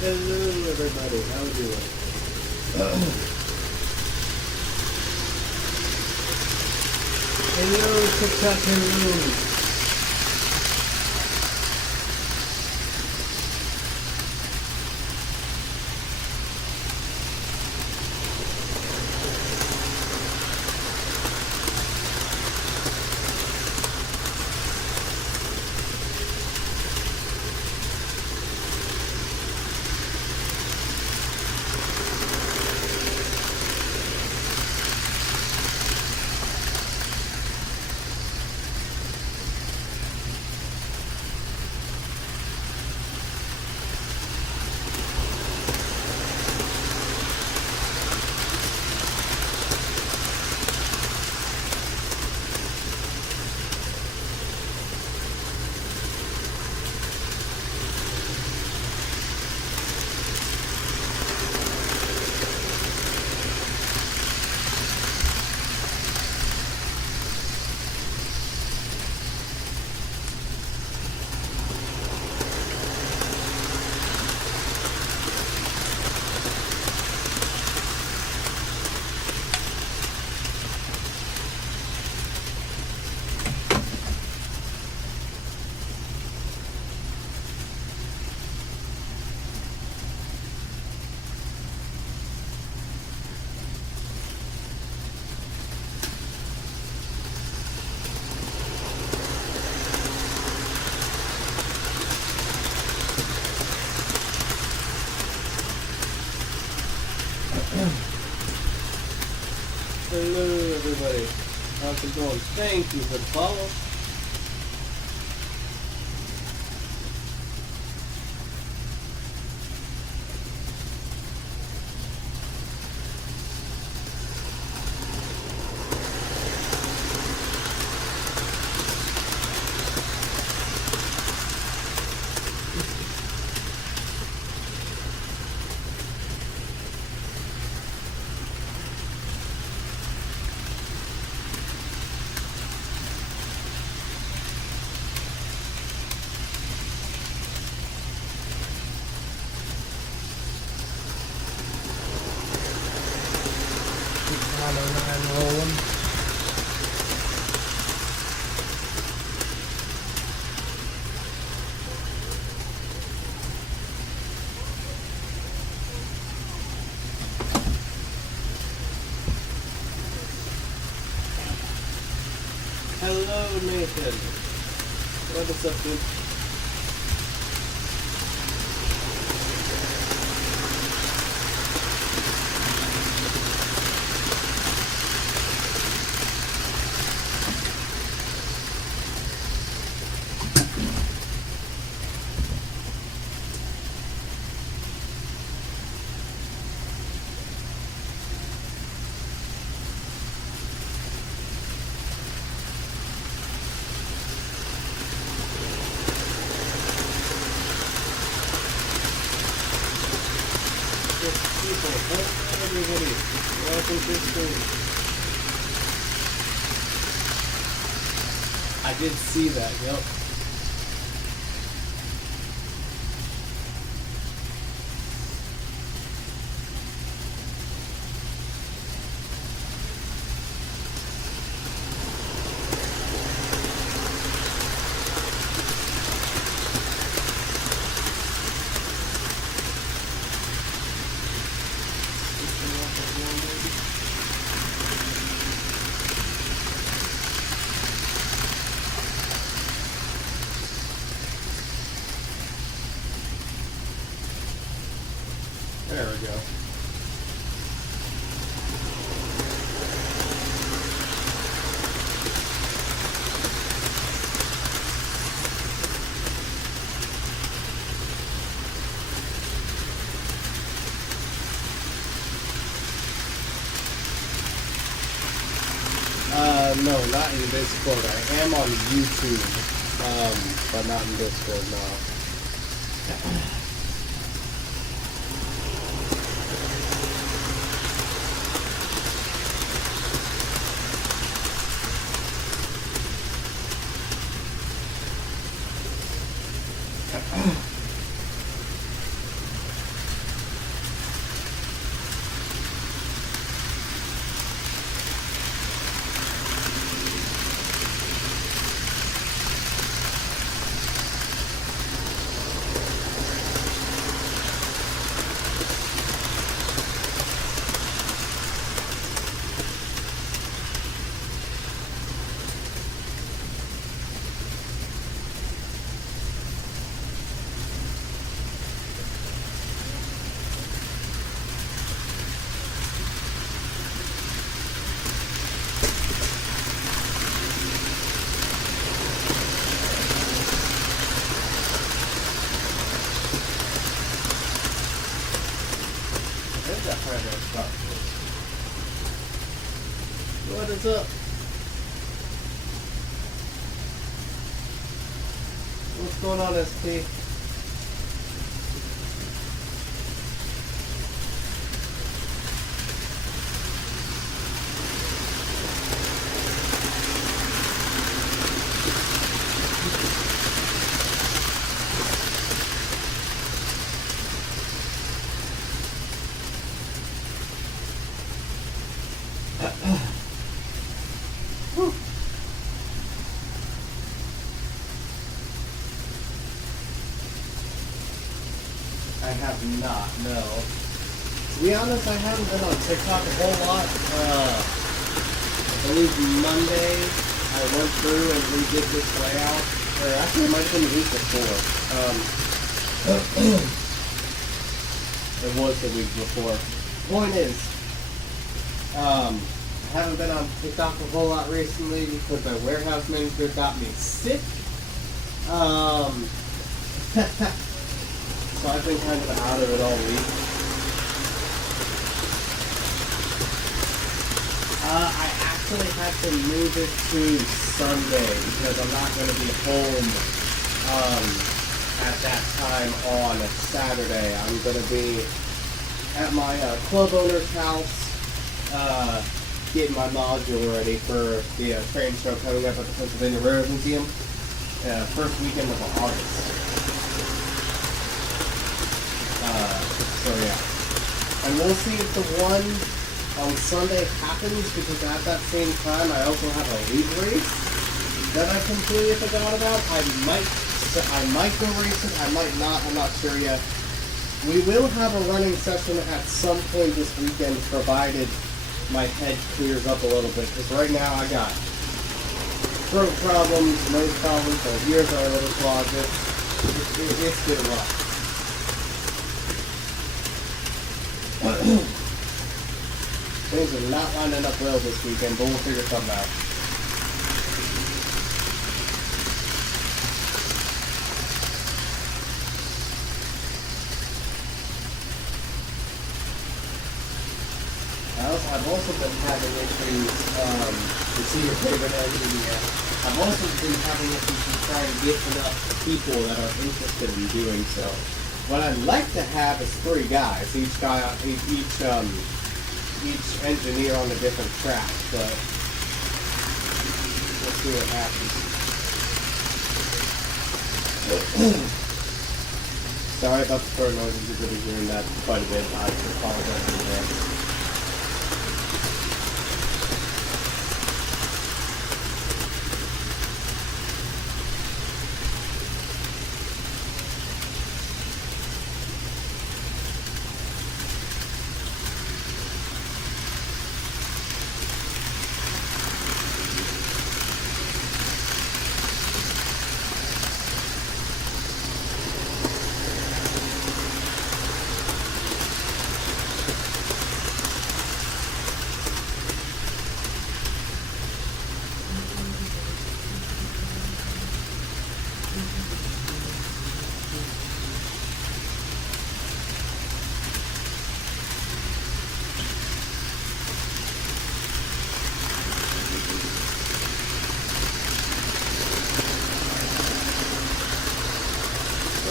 Hello everybody, how are you doing? Hello TikTok, hello. Hello everybody, how's it going? Thank you for the follow. Hello Nathan, what's up dude? Hello everybody, welcome to the stream. I did see that, yep. There we go. No, not in Discord. I am on YouTube, but not in Discord, no. Sapphire stuff. What is up? What's going on, SP? I have not, no. To be honest, I haven't been on TikTok a whole lot. I believe Monday I went through and redid this layout. Or actually it might have been the week before. It was the week before. Point is, I haven't been on TikTok a whole lot recently because my warehouse manager got me sick. So I've been kind of out of it all week. I actually had to move it to Sunday because I'm not going to be home at that time on Saturday. I'm going to be at my club owner's house getting my module ready for the train show coming up at the Pennsylvania Railroad Museum first weekend of August. So yeah, and we'll see if the one on Sunday happens because at that same time I also have a lead race that I completely forgot about. I might go race it, I might not, I'm not sure yet. We will have a running session at some point this weekend provided my head clears up a little bit because right now I got throat problems, nose problems, my ears are a little clogged. It's been rough. Things are not lining up well this weekend, but we'll figure something out. I've also been having issues, to see your favorite engineer. I've also been having issues to try and get enough people that are interested in doing so. What I'd like to have is 3 guys, each engineer on a different track, but we'll see what happens. Sorry about the third noises, you're going to be hearing that quite a bit. I apologize for that.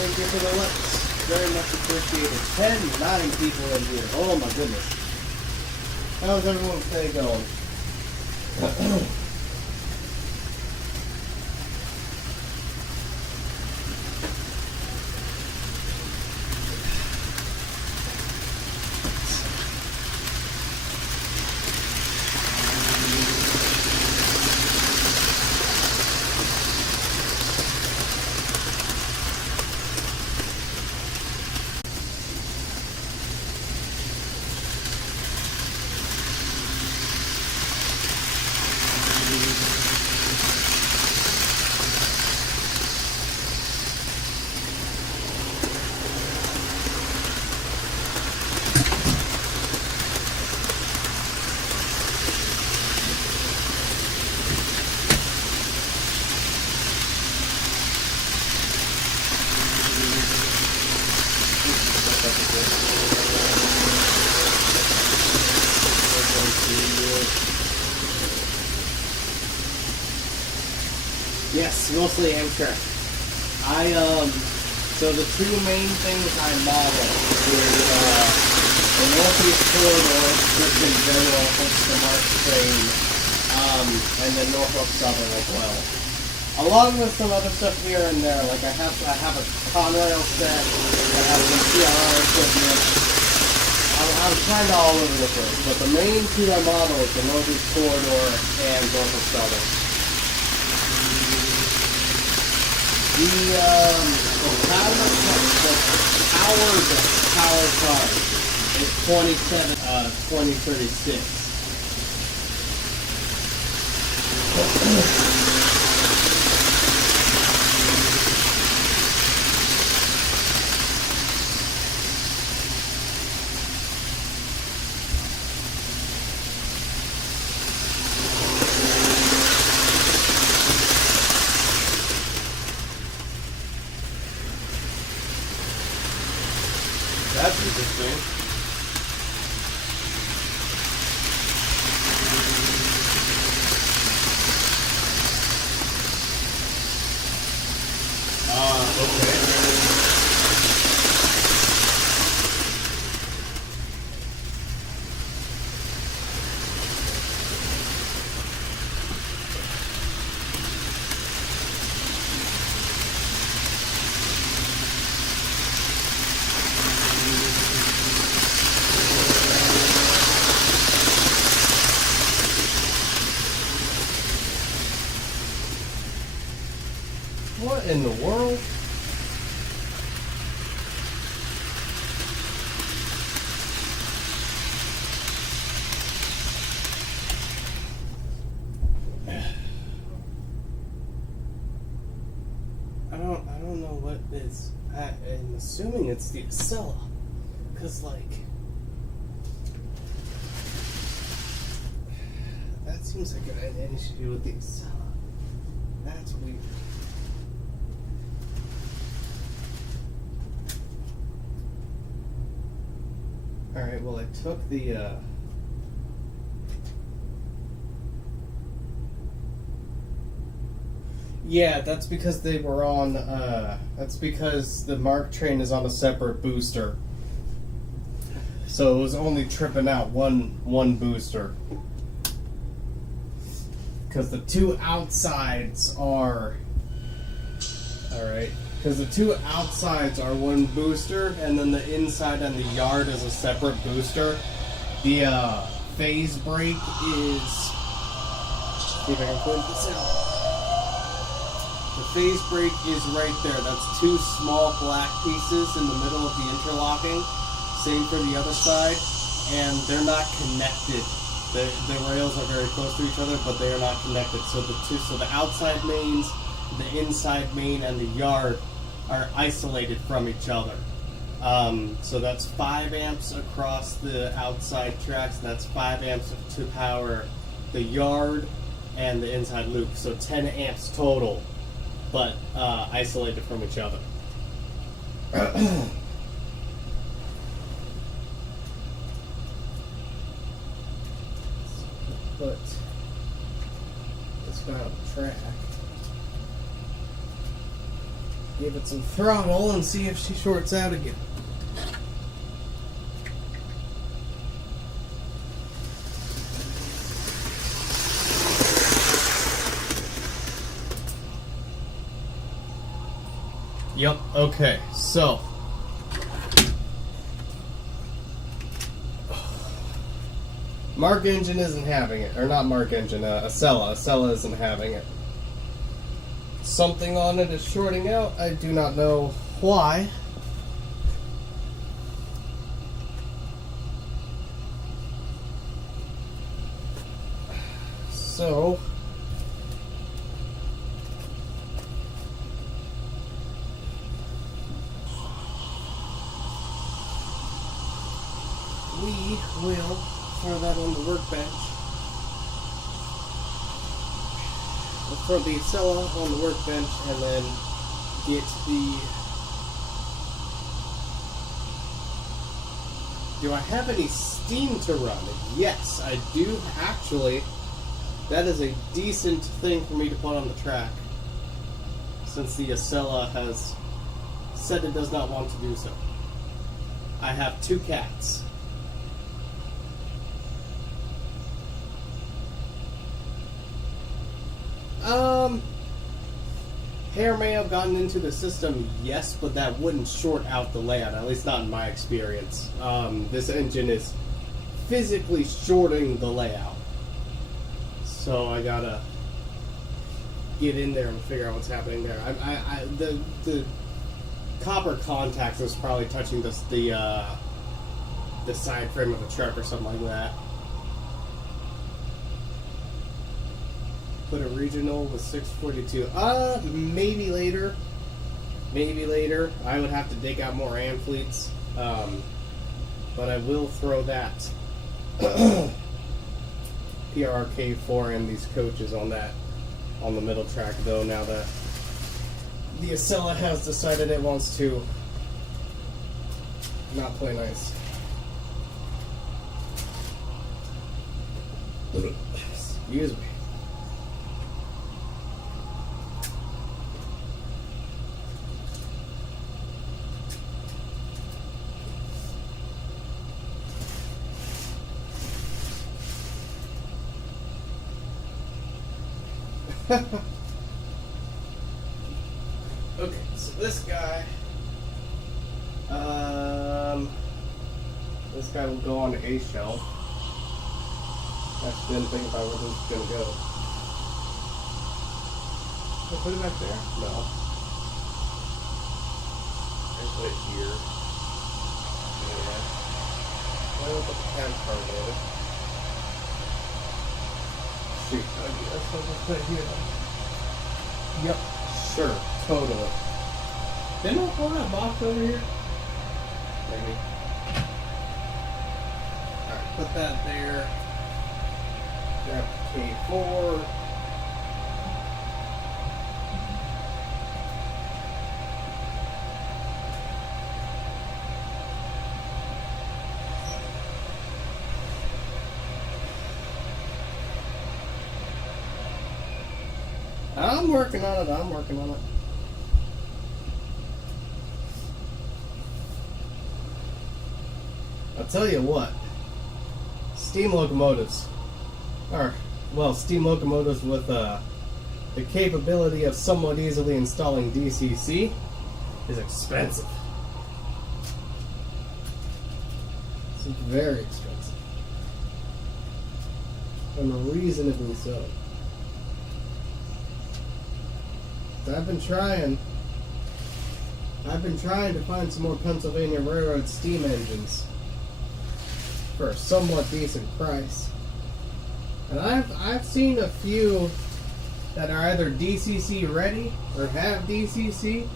Thank you for the likes. Very much appreciated. 9 people in here. Oh my goodness. How's everyone's day going? Yes, mostly Amtrak. So the two main things I model is the Northeast Corridor, just in general, hooks the MARC train, and then Norfolk Southern as well. Along with some other stuff here and there, like I have a Conrail set, I have some CRR equipment. I'm kind of all over the place, but the main two I model is the Northeast Corridor and Norfolk Southern. The power charge is 2036. That's interesting. Okay. What in the world? I don't know what is. I'm assuming it's the Acela, cause like that seems like it had anything to do with the Acela. That's weird. Alright, well I took the yeah, that's because they were on that's because the MARC train is on a separate booster. So it was only tripping out one booster. Because the two outsides are alright. Because the two outsides are one booster, and then the inside and the yard is a separate booster. The phase brake is. See if I can point this out. The phase brake is right there. That's two small black pieces in the middle of the interlocking. Same for the other side, and they're not connected. The rails are very close to each other, but they are not connected. So the outside mains, the inside main, and the yard are isolated from each other. So that's 5 amps across the outside tracks, and that's 5 amps to power the yard and the inside loop. So 10 amps total, but isolated from each other. Put this guy on the track. Give it some throttle and see if she shorts out again. Yep, okay, so MARC engine isn't having it, or not MARC engine, Acela isn't having it. Something on it is shorting out. I do not know why. So we will throw that on the workbench. We'll throw the Acela on the workbench and then get the... Do I have any steam to run? Yes, I do actually. That is a decent thing for me to put on the track. since the Acela has said it does not want to do so. I have 2 cats. Hair may have gotten into the system, yes, but that wouldn't short out the layout, at least not in my experience. This engine is physically shorting the layout. So I gotta get in there and figure out what's happening there. The copper contacts is probably touching the side frame of the truck or something like that. Put a regional with 642. Maybe later. Maybe later. I would have to dig out more ampletes. But I will throw that PRK4 and these coaches on the middle track though, now that the Acela has decided it wants to not play nice. Excuse me. Okay, so this guy will go on the A shelf. That's been thinking about where this is gonna go. Can I put it back there? No. I put it here. Yeah. I'll put the cam card in it. Shoot, I guess I'll just put it here. Yep, sure, totally. Didn't I pull that box over here? Maybe. Alright, put that there. Grab the K4. I'm working on it, I'll tell you what, steam locomotives, steam locomotives with the capability of somewhat easily installing DCC is expensive. It's very expensive. Unreasonably so. I've been trying to find some more Pennsylvania Railroad steam engines for a somewhat decent price. And I've seen a few that are either DCC ready or have DCC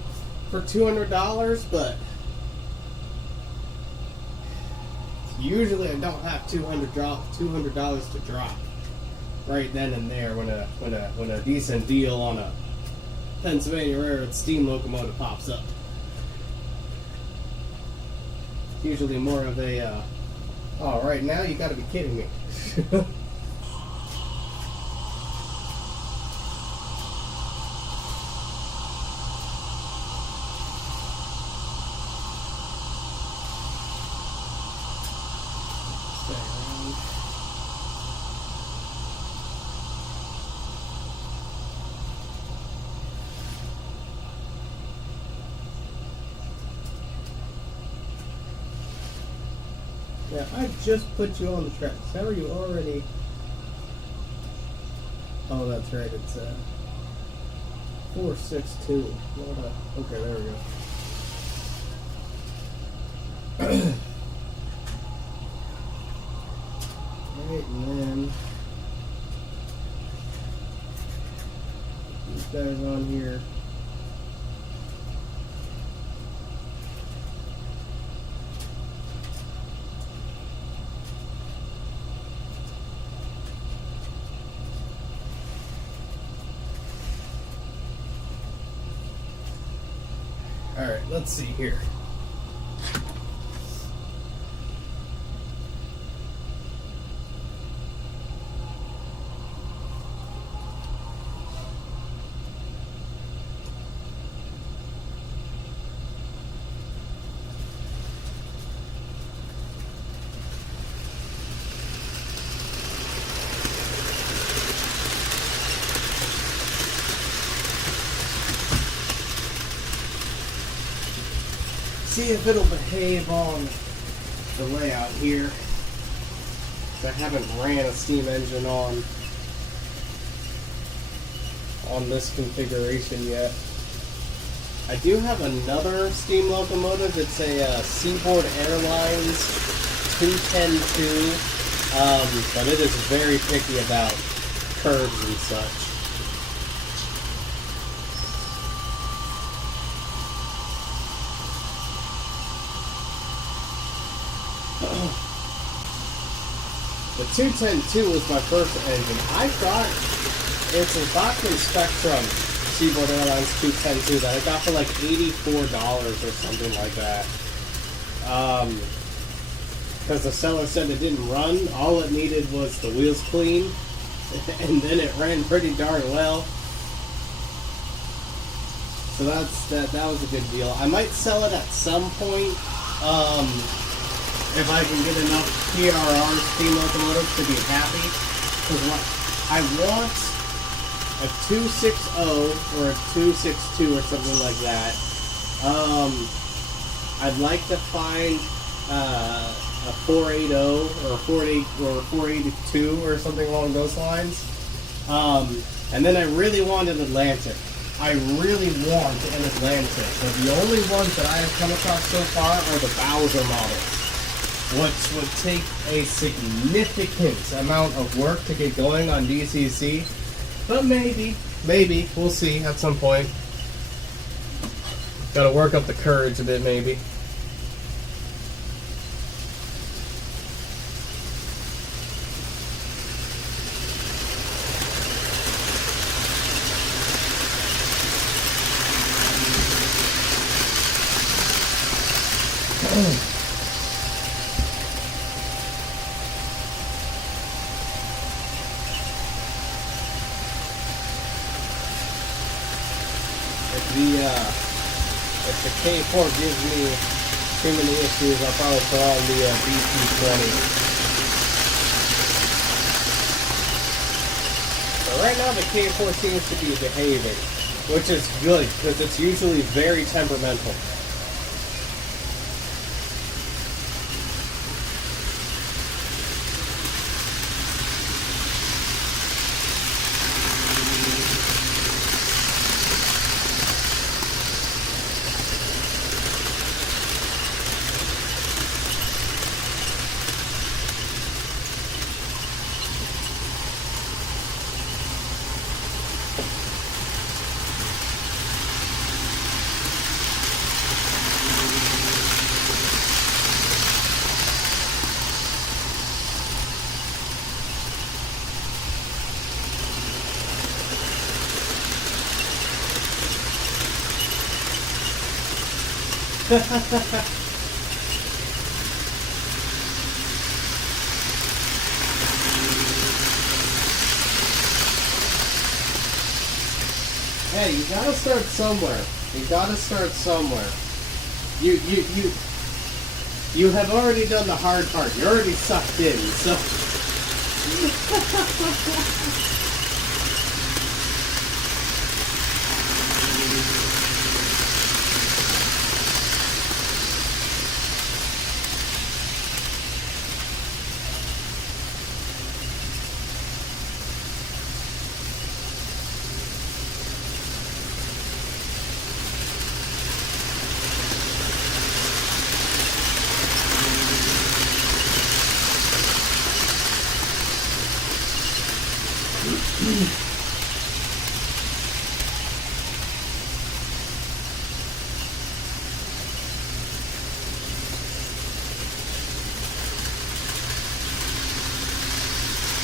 for $200, but usually I don't have $200 to drop right then and there when a decent deal on a Pennsylvania Railroad steam locomotive pops up. It's usually more of a, oh, right now you gotta be kidding me. Yeah, I just put you on the tracks. How are you already? Oh, that's right. It's 462. Okay, there we go. Right, and then these guys on here. Alright, let's see here. see if it'll behave on the layout here. I haven't ran a steam engine on this configuration yet. I do have another steam locomotive. It's a Seaboard Airlines 210-2, but it is very picky about curves and such. The 210-2 was my first engine. I thought it's a Bachmann Spectrum Seaboard Airlines 210-2 that I got for like $84 or something like that. Because the seller said it didn't run. All it needed was the wheels clean, and then it ran pretty darn well. So that was a good deal. I might sell it at some point. If I can get enough PRR steam locomotives to be happy. Because I want a 260 or a 262 or something like that. I'd like to find a 480 or a 482 or something along those lines. And then I really want an Atlantic. I really want an Atlantic. But the only ones that I have come across so far are the Bowser models, which would take a significant amount of work to get going on DCC, but maybe, we'll see at some point. Gotta work up the courage a bit, maybe. If the K4 gives me too many issues, I'll probably throw on the BT20. But right now the K4 seems to be behaving, which is good, because it's usually very temperamental. Hey, you gotta start somewhere. You gotta start somewhere. You have already done the hard part. You're already sucked in, so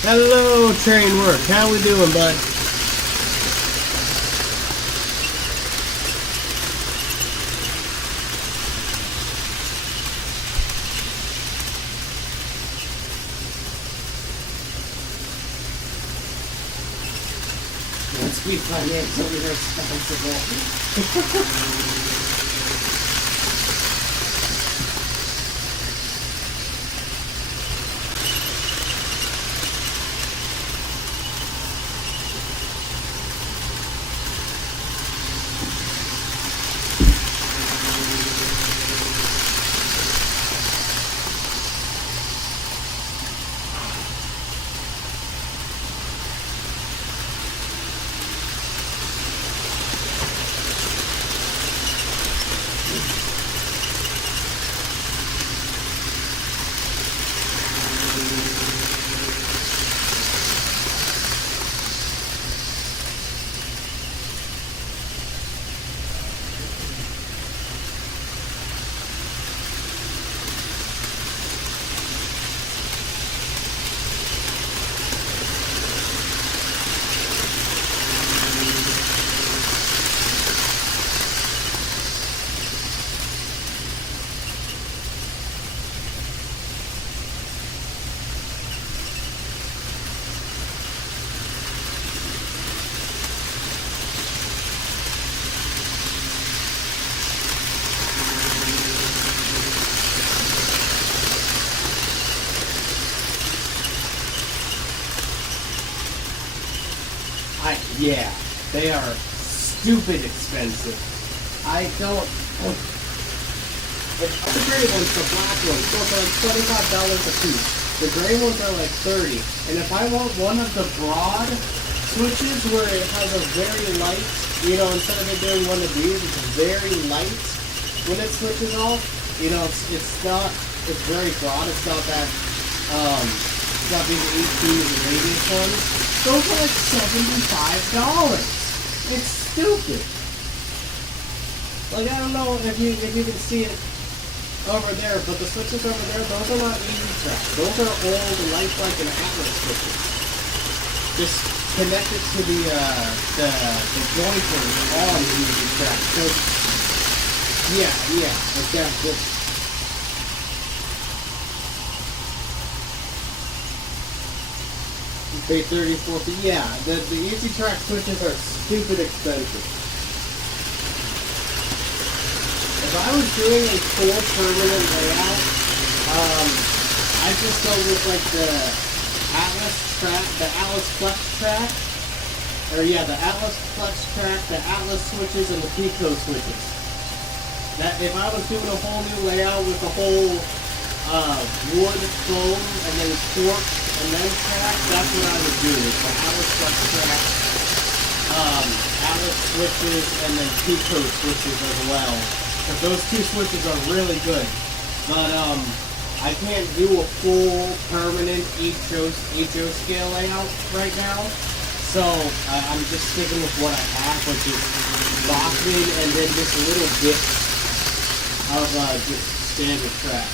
hello, train work. How we doing, bud? Let's be financially responsible. Yeah, they are stupid expensive. I don't... The gray ones, the black ones, those are like $25 a piece. The gray ones are like $30. And if I want one of the broad switches where it has a very light, you know, instead of it doing one of these, it's very light when it switches off. You know, it's very broad. It's not that, it's not these 18 radius ones. Those are like $75. It's stupid. Like, I don't know if you can see it over there, but the switches over there, those are not easy track. Those are old Lifelike and Atlas switches. Just connected to the jointers on easy track. So, yeah, exactly. You pay $34. Yeah, the easy track switches are stupid expensive. If I was doing a full permanent layout, I'd just go with like the Atlas track, the Atlas Flex track, or yeah, the Atlas Flex track, the Atlas switches, and the Pico switches. That if I was doing a whole new layout with the whole wood, foam, and then cork, and then track, that's what I would do. Is the Atlas Flex track, Atlas switches, and then Pico switches as well. But those two switches are really good. But I can't do a full permanent HO scale layout right now. So I'm just sticking with what I have, which is boxing and then just little bits of just standard track.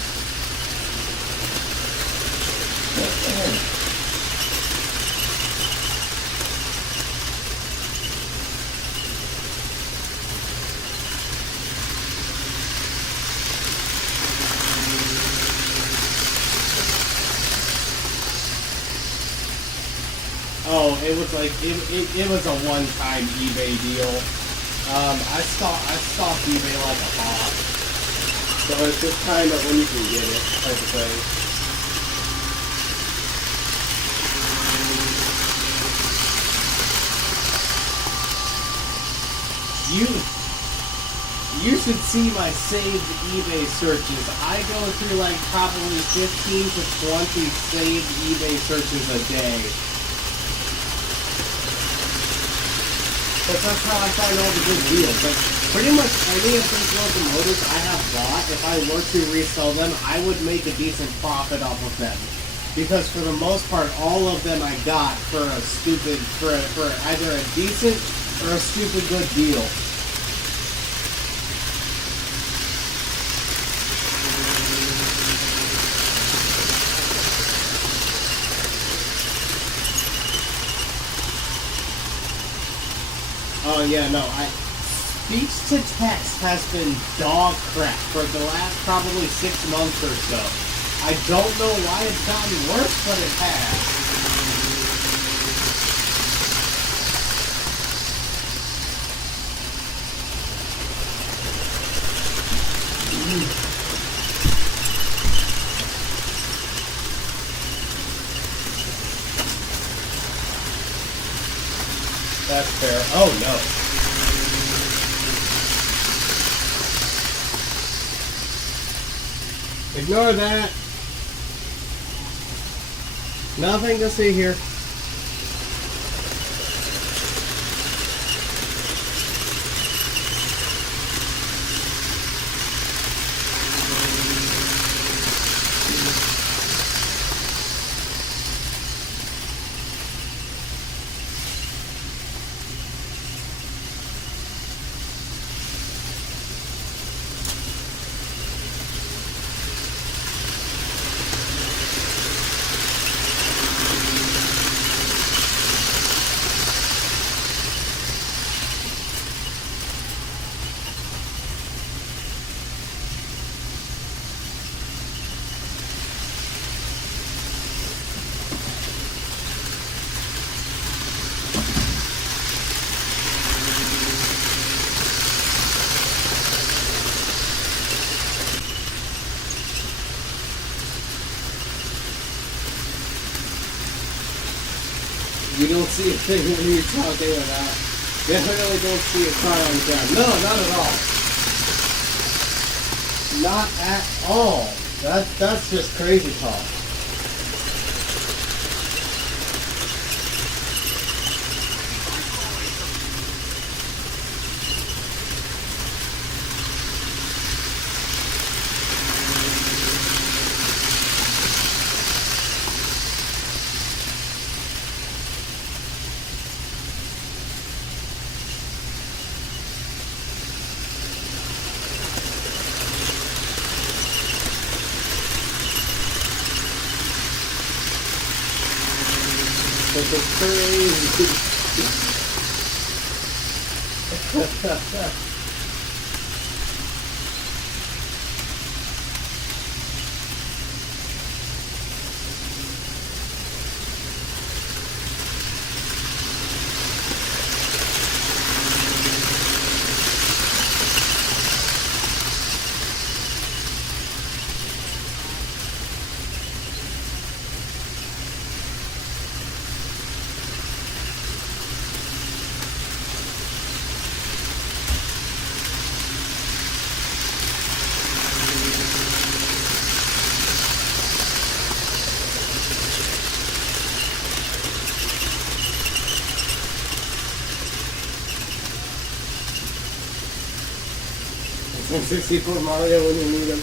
Oh, it was like it was a one-time eBay deal. I stalk eBay like a hawk, so it's just kind of when you can get it type of thing. You should see my saved eBay searches. I go through like probably 15 to 20 saved eBay searches a day. But that's how I find all the good deals. Like, pretty much any of these locomotives I have bought, if I were to resell them, I would make a decent profit off of them. Because for the most part, all of them I got for a stupid, for either a decent or a stupid good deal. Oh yeah, no, speech to text has been dog crap for the last probably 6 months or so. I don't know why it's gotten worse, but it has. That's fair. Oh no. Ignore that. Nothing to see here. You don't see a thing when you're talking about. Definitely don't see a car on the ground. No, not at all. Not at all. That's just crazy talk. It's crazy. It's 64 Mario when you need him.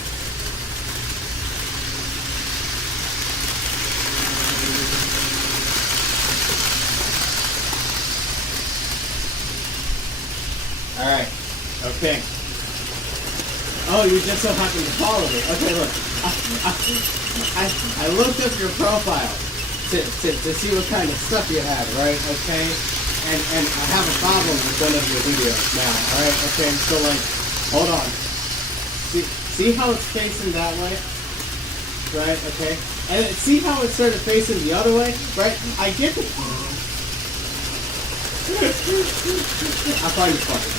Alright. Okay. Oh, you just so happened to follow me. Okay, look. I looked up your profile to see what kind of stuff you had, right? Okay? And I have a problem with one of your videos now, alright? Okay, so like, hold on. See how it's facing that way? Right, okay? And see how it's sort of facing the other way? Right? I get the... I find it funny.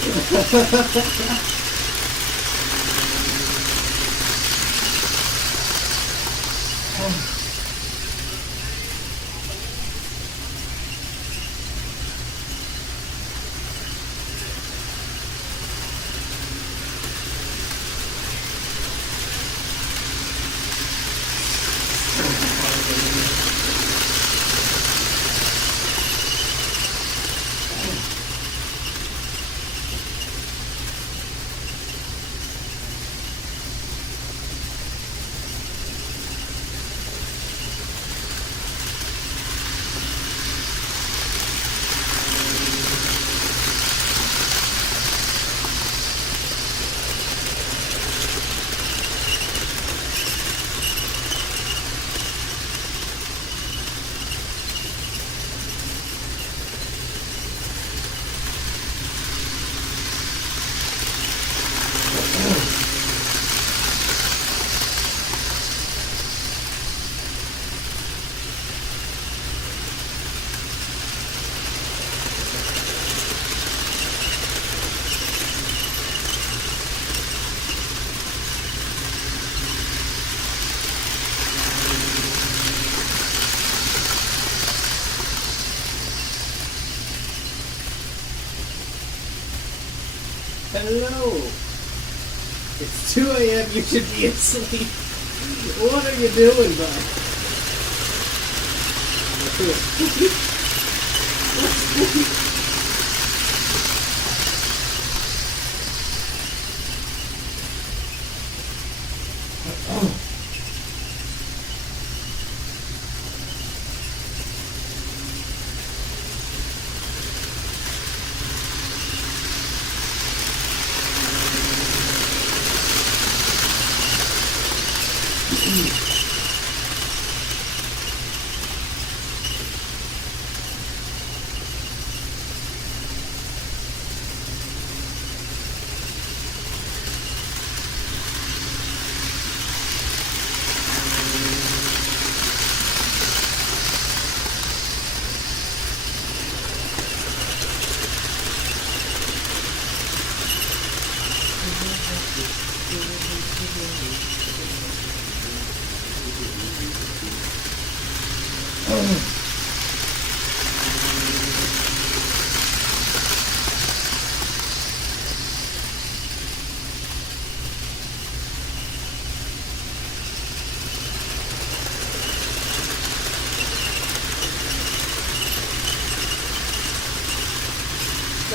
Hello. It's 2 a.m. You should be asleep. What are you doing, bud?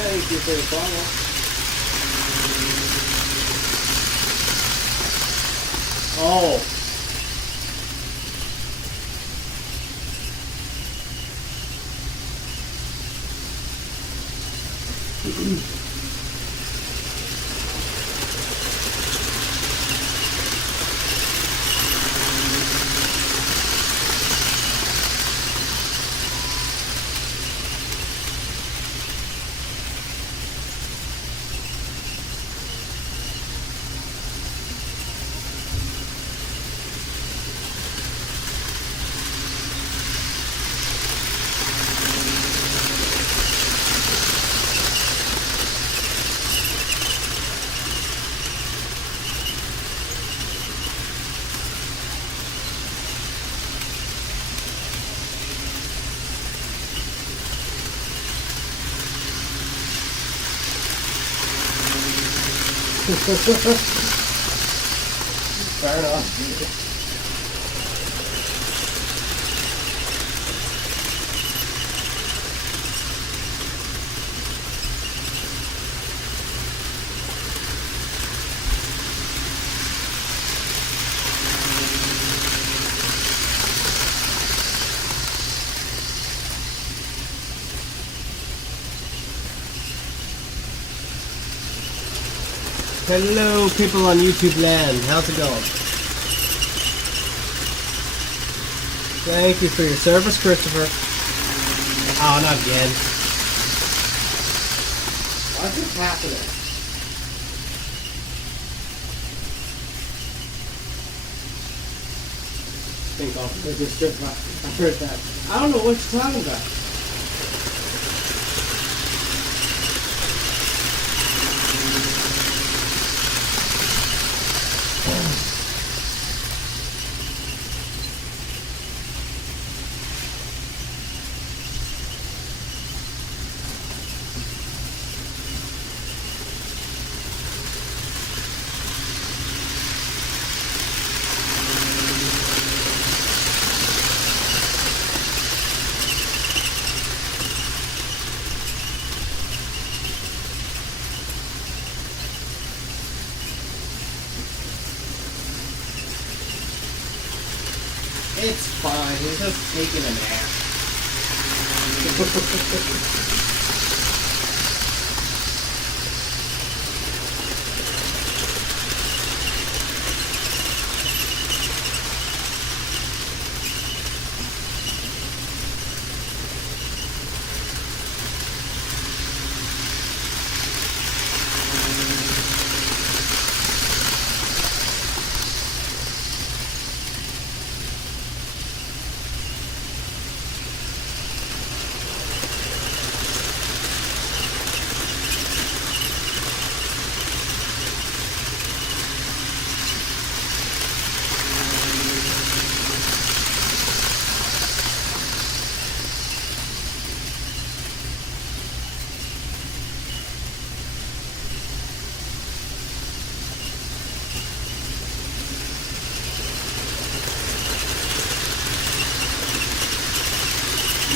Thank you for the follow. Oh. Fair enough. Hello, people on YouTube land. How's it going? Thank you for your service, Christopher. Oh, not again. What's this happening? Think off the strip. I heard that. I don't know what you're talking about. It's fine, he's just taking a nap.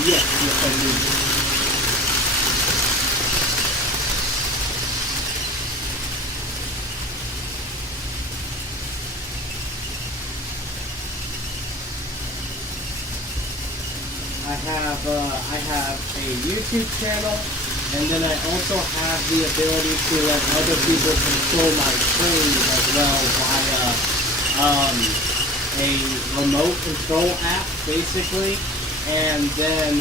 Yes, I do. I have a YouTube channel, and then I also have the ability to let other people control my screen as well via a remote control app, basically. And then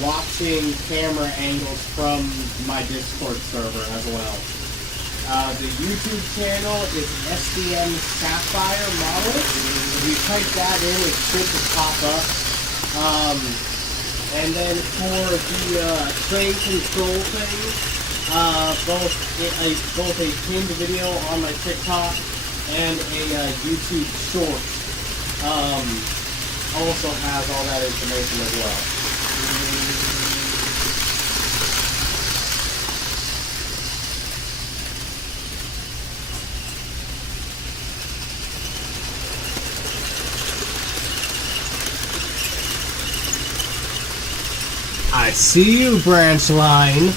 watching camera angles from my Discord server as well. The YouTube channel is SDM Sapphire Model. If you type that in, it should pop up. And then for the train control thing, both a pinned video on my TikTok and a YouTube short. Also has all that information as well. I see you, branch line.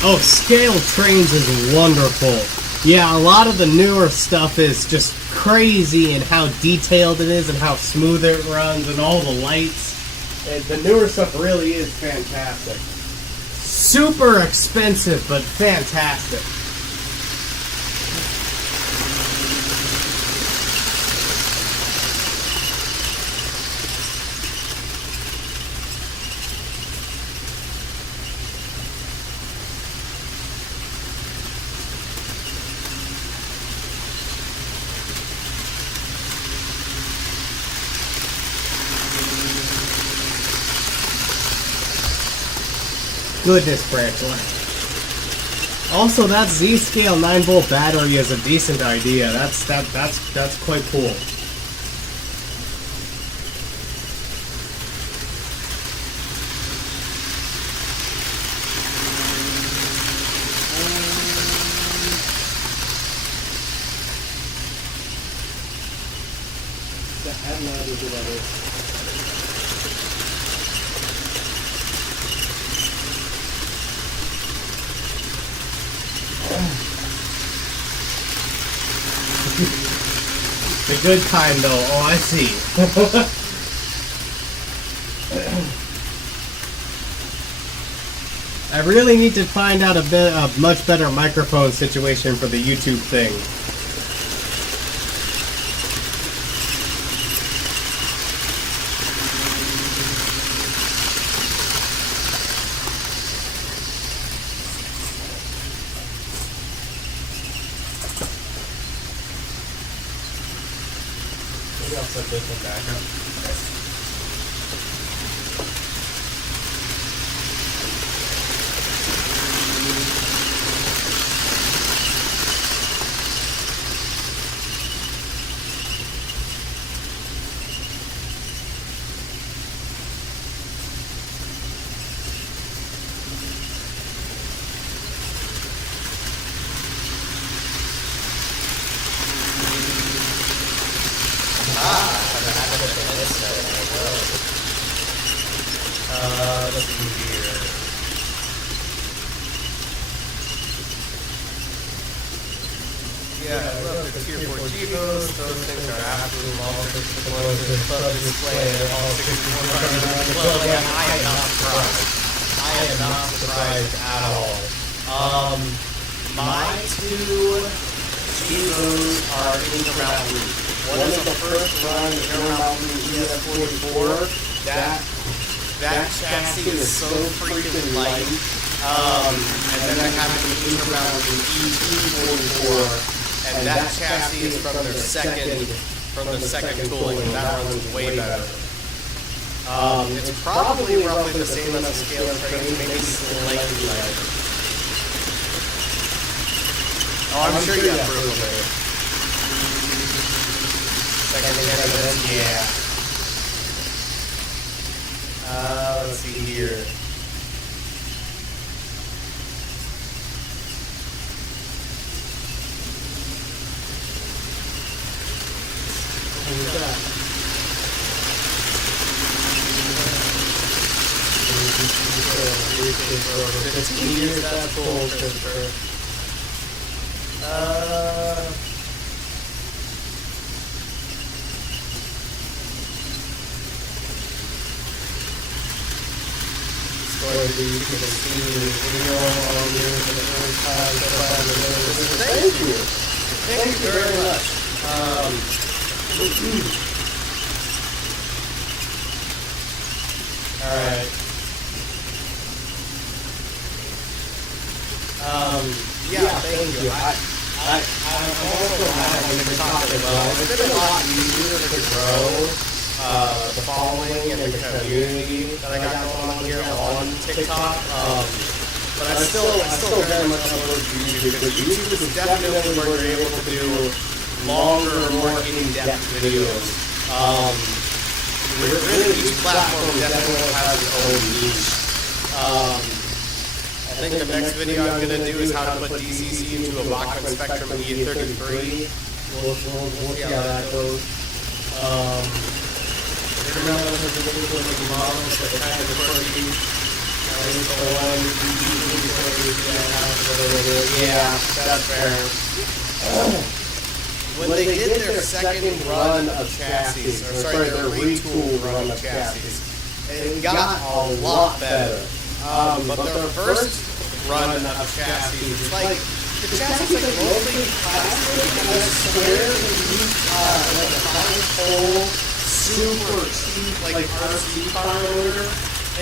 Oh, Scale Trains is wonderful. Yeah, a lot of the newer stuff is just crazy in how detailed it is and how smooth it runs and all the lights. The newer stuff really is fantastic. Super expensive, but fantastic. Goodness, branch line. Also, that Z-Scale 9-volt battery is a decent idea. That's quite cool. I have no idea who that is. The good kind, though. Oh, I see. I really need to find out a much better microphone situation for the YouTube thing. I'll set this one back up. Let's see here. Yeah, I love the Tier 4 TiVos. Those things are absolute monsters. The ones with club display and all 64 running around the club. Yeah, I am not surprised. I am not surprised at all. My two TiVos are Intermountain. One is the first run Intermountain ES44. That chassis is so freaking light. And then I have an Intermountain ET44, and that chassis is from their second tooling, and that runs way better. It's probably roughly the same as the Scale Trains, maybe slightly lighter. Oh, I'm sure you have proof of it. Second hand of this, yeah. Let's see here. What was that? 15 years, that's cool, Christopher. Going to be you can see the video on here for the first time. Thank you. Thank you very much. Alright. Yeah, thank you. I'm also glad when you're talking about it's been a lot easier to grow the following and the community that I got going on here on TikTok. But I still very much upload to YouTube because YouTube is definitely where you're able to do longer, more in-depth videos. Really, each platform definitely has its own niche. I think the next video I'm going to do is how to put DCC into a Bachman Spectrum E33. We'll see how that goes. Models that kind of quirky. Yeah, that's fair. When they did their second run of chassis, or sorry, their retool run of chassis, it got a lot better. But their first run of chassis, it's like, the chassis is like mostly plastic and a square that use like a 5-hole, super cheap, like RC car motor.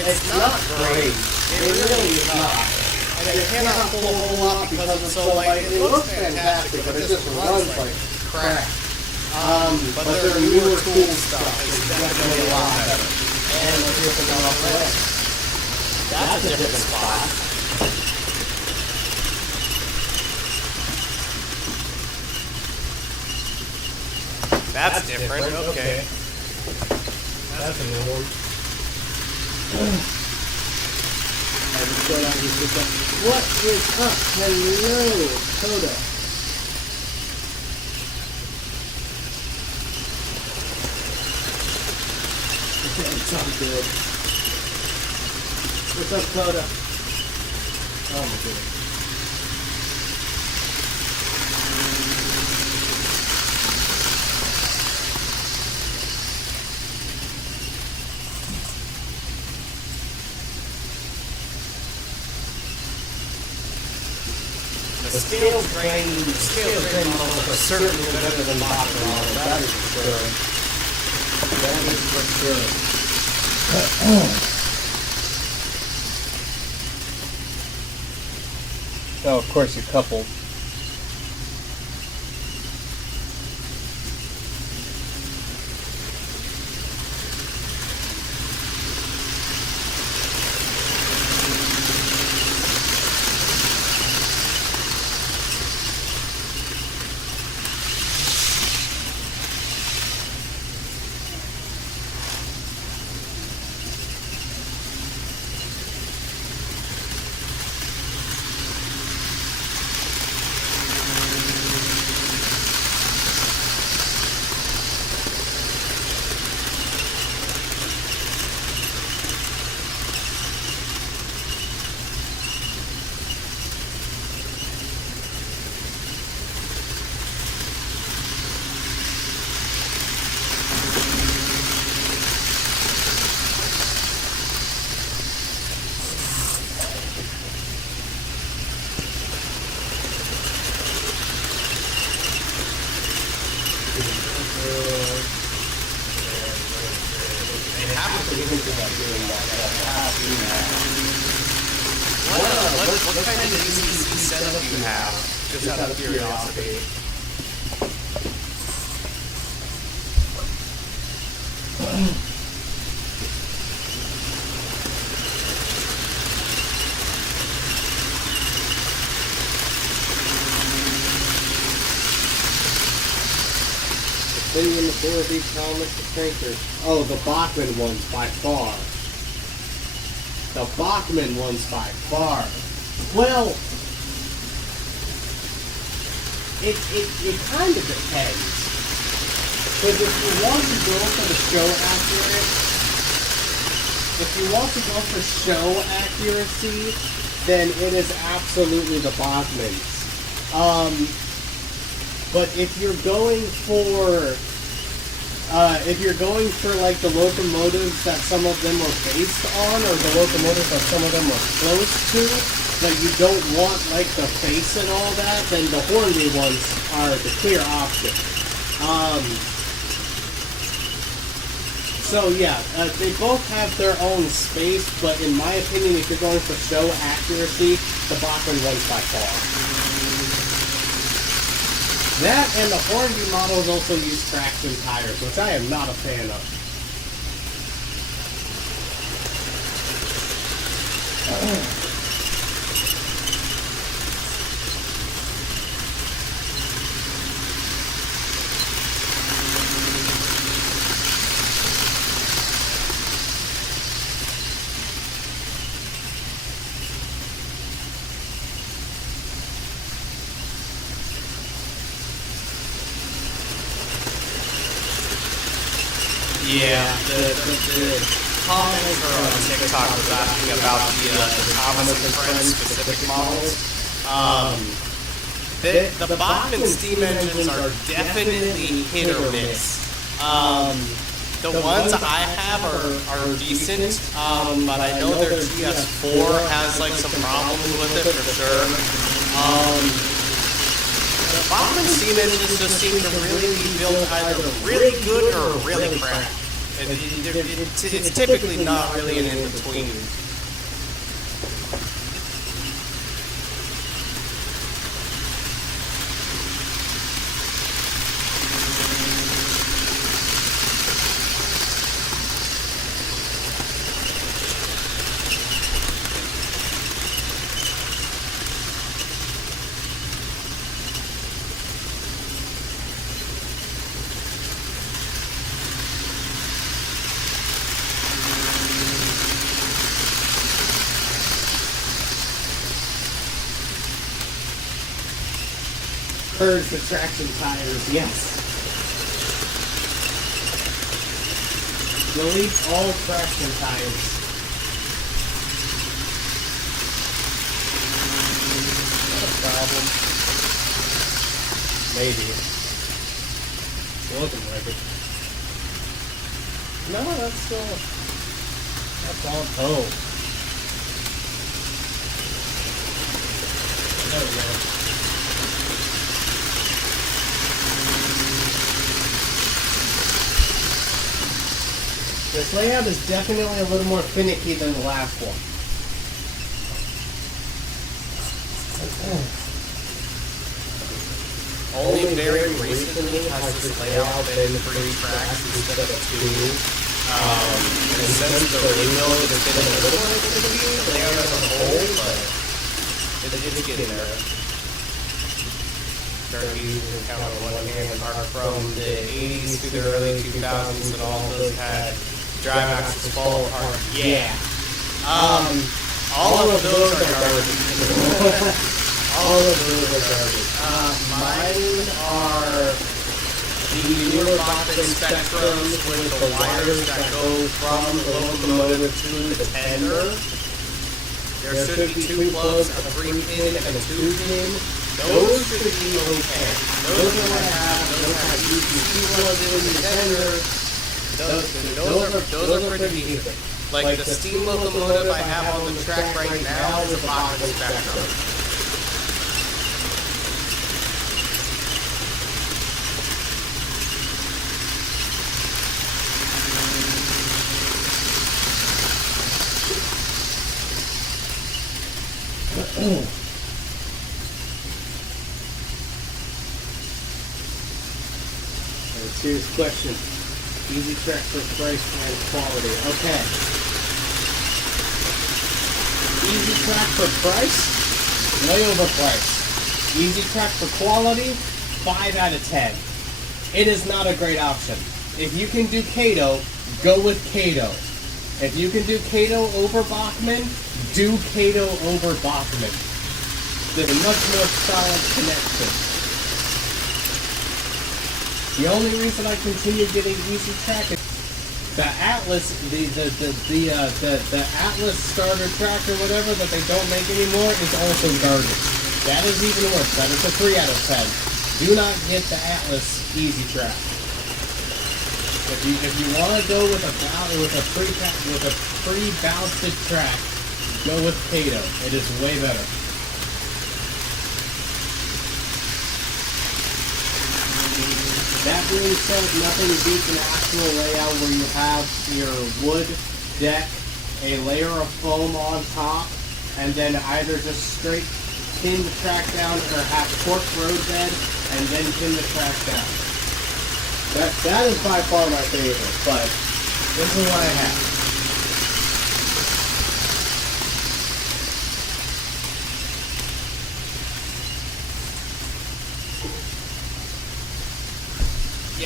It's not great. It really is not. And it cannot pull a whole lot because it's so light. It looks fantastic, but it just runs like crap. But their newer tool stuff is definitely a lot better. And let's hear from off this. That's a different spot. That's different, okay. That's a new one. What is up? Hello, Coda. It's all good. What's up, Coda? Oh my goodness. The scale drain models are certainly better than box models. That is for sure. That is for sure. Oh, of course, you're coupled. What kind of DCC setup do you have? Just out of curiosity. Opinion before the Thomas the Thinker. Oh, the Bachman one's by far. The Bachman one's by far. Well, it kind of depends. Because if you want to go for the show accuracy, then it is absolutely the Bachman's. But if you're going for like the locomotives that some of them are based on, or the locomotives that some of them are close to, but you don't want like the face and all that, then the Hornby ones are the clear option. So yeah, they both have their own space, but in my opinion, if you're going for show accuracy, the Bachman one's by far. That and the Hornby models also use traction tires, which I am not a fan of. Yeah, the commenter on TikTok was asking about the Thomas and Friends specific models. The Bachmann steam engines are definitely hit or miss. The ones I have are decent, but I know their GS4 has like some problems with it for sure. The Bachmann steam engines just seem to really be built either really good or really crap. It's typically not really an in-between. Purge the traction tires, yes. Delete all traction tires. Not a problem. Maybe. It's looking like it. No, that's on. Oh. There we go. This layout is definitely a little more finicky than the last one. Only very recently has this layout been 3 tracks instead of 2. And since the rebuild, it's been a little more finicky, the layout as a whole, but it's getting there. Very easy to count on one hand, apart from the 80s through the early 2000s, and all those had drive axles fall apart. Yeah. All of those are garbage. All of those are garbage. Mine are the newer Bachmann Spectrums with the wires that go from the locomotive to the tender. There should be 2 plugs, a 3-pin, and a 2-pin. Those should be okay. Those are what I have. Those have UPC plugs in the tender. Those are pretty decent. Like the steam locomotive I have on the track right now is a Bachmann Spectrum. Serious question. Easy track for price and quality. Okay. Easy track for price, way overpriced. Easy track for quality, 5 out of 10. It is not a great option. If you can do Kato, go with Kato. If you can do Kato over Bachmann, do Kato over Bachmann. There's a much more solid connection. The only reason I continue getting easy track is the Atlas, the Atlas starter track or whatever that they don't make anymore is also garbage. That is even worse. That is a 3 out of 10. Do not get the Atlas easy track. If you want to go with a pre-ballasted track, go with Kato. It is way better. That being said, nothing beats an actual layout where you have your wood deck, a layer of foam on top, and then either just straight pin the track down or have torque road bed and then pin the track down. That is by far my favorite, but this is what I have.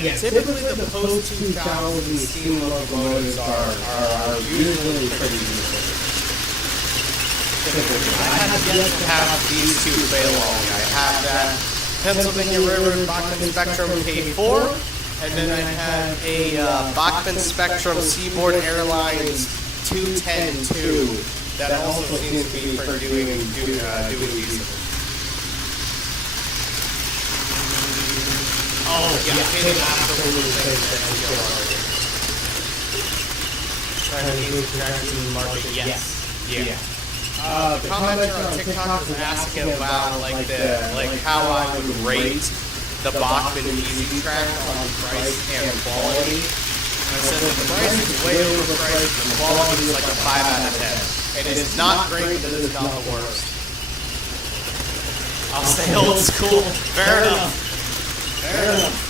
Yeah, typically the post-2000 steam locomotives are usually pretty decent. I have yet to have these 2 fail on me. I have that Pennsylvania River Bachmann Spectrum K4, And then I have a Bachmann Spectrum Seaboard Airlines 210-2 that also seems to be for doing decent. Oh, yeah, it absolutely yes. Yeah. The commenter on TikTok was asking about how I would rate the Bachmann Easy Track on price and quality. And I said that the price is way overpriced, and the quality is like a 5 out of 10. It is not great, but it is not the worst. I'll say old school. Fair enough. Fair enough.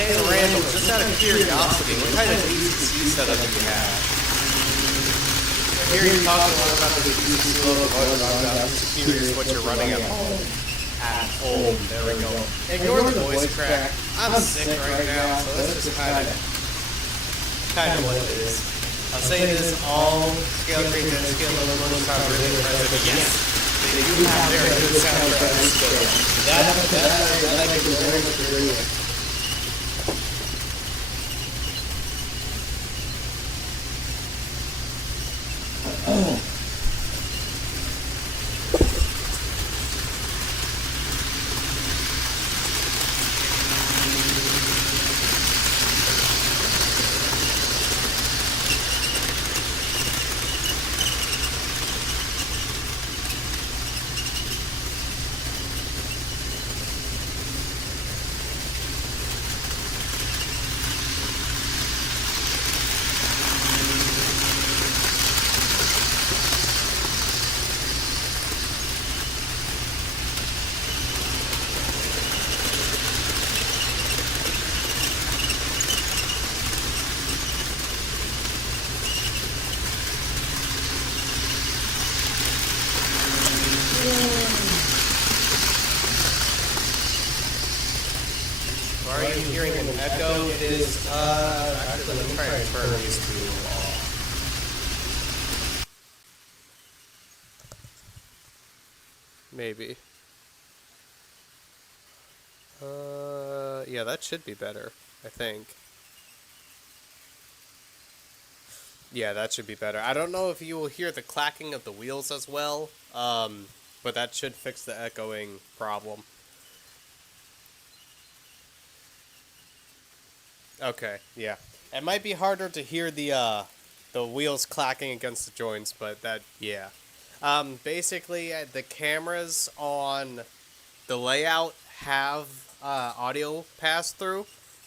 Hey Randall, just out of curiosity, what kind of DCC setup do you have? I hear you talking a lot about the DCC logo. I'm just curious what you're running at home. At home, there we go. Ignore the voice crack. I'm sick right now, so that's just kind of what it is. I'll say this, all scale grades and scale levels are really impressive, but yes, they do have very good sound for every scale. That I can very much agree with. Are you hearing an echo? It is, actually, let me try and turn these two off. Maybe. Yeah, that should be better, I think. Yeah, that should be better. I don't know if you will hear the clacking of the wheels as well, but that should fix the echoing problem. Okay, yeah. It might be harder to hear the wheels clacking against the joints, but that, yeah. Basically, the cameras on the layout have audio pass-through.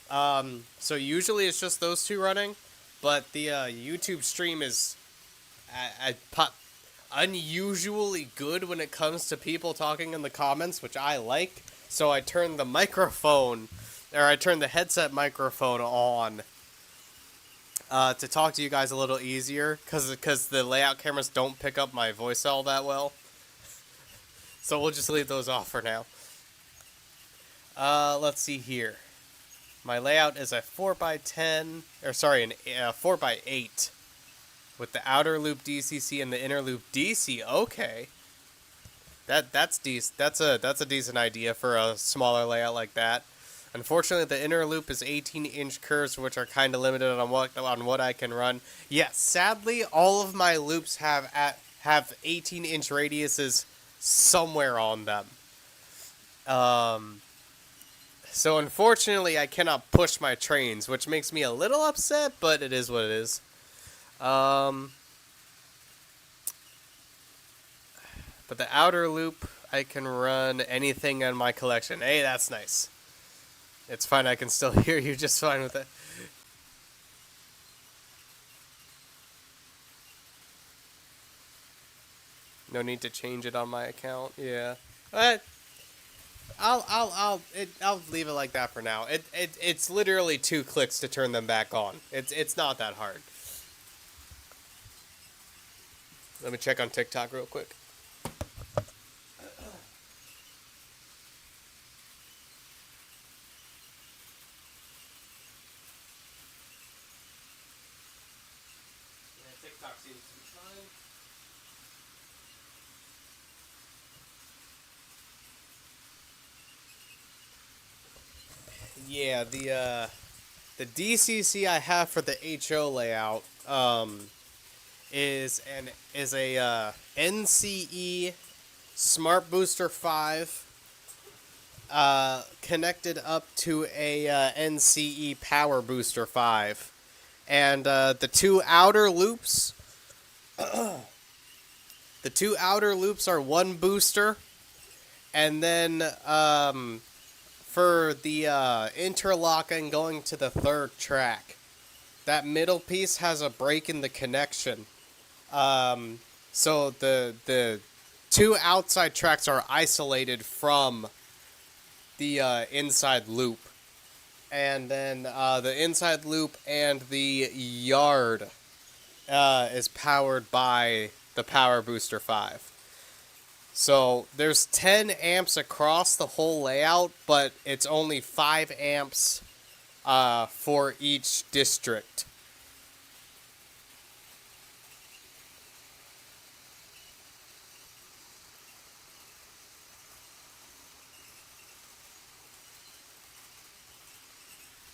So usually it's just those two running, but the YouTube stream is unusually good when it comes to people talking in the comments, which I like. So I turned the microphone, or I turned the headset microphone on to talk to you guys a little easier, because the layout cameras don't pick up my voice all that well. So we'll just leave those off for now. Let's see here. My layout is a 4x10, or sorry, a 4x8 with the outer loop DCC and the inner loop DC. Okay, that's decent. That's a decent idea for a smaller layout like that. Unfortunately, the inner loop is 18-inch curves, which are kind of limited on what I can run. Yes, sadly, all of my loops have 18-inch radiuses somewhere on them. So unfortunately, I cannot push my trains, which makes me a little upset, but it is what it is. But the outer loop, I can run anything in my collection. Hey, that's nice. It's fine, I can still hear you just fine with it. No need to change it on my account. Yeah. But I'll leave it like that for now. It's literally 2 clicks to turn them back on. It's not that hard. Let me check on TikTok real quick. detox needs to be signed. Yeah, the DCC I have for the HO layout is a NCE Smart Booster 5 connected up to a NCE Power Booster 5. And the two outer loops are one booster, and then for the interlocking going to the third track, that middle piece has a break in the connection. So the two outside tracks are isolated from the inside loop. And then the inside loop and the yard is powered by the Power Booster 5. So there's 10 amps across the whole layout, but it's only 5 amps for each district.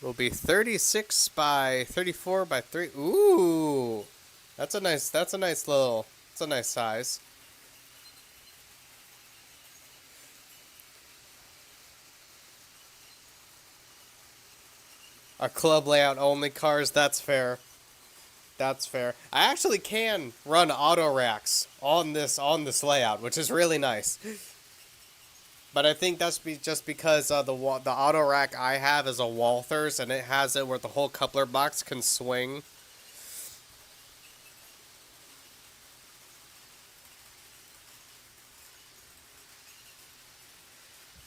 Will be 36 by 34 by 3. Ooh, that's a nice size. Our club layout only cars, that's fair. That's fair. I actually can run auto racks on this layout, which is really nice. But I think that's just because the auto rack I have is a Walthers, and it has it where the whole coupler box can swing.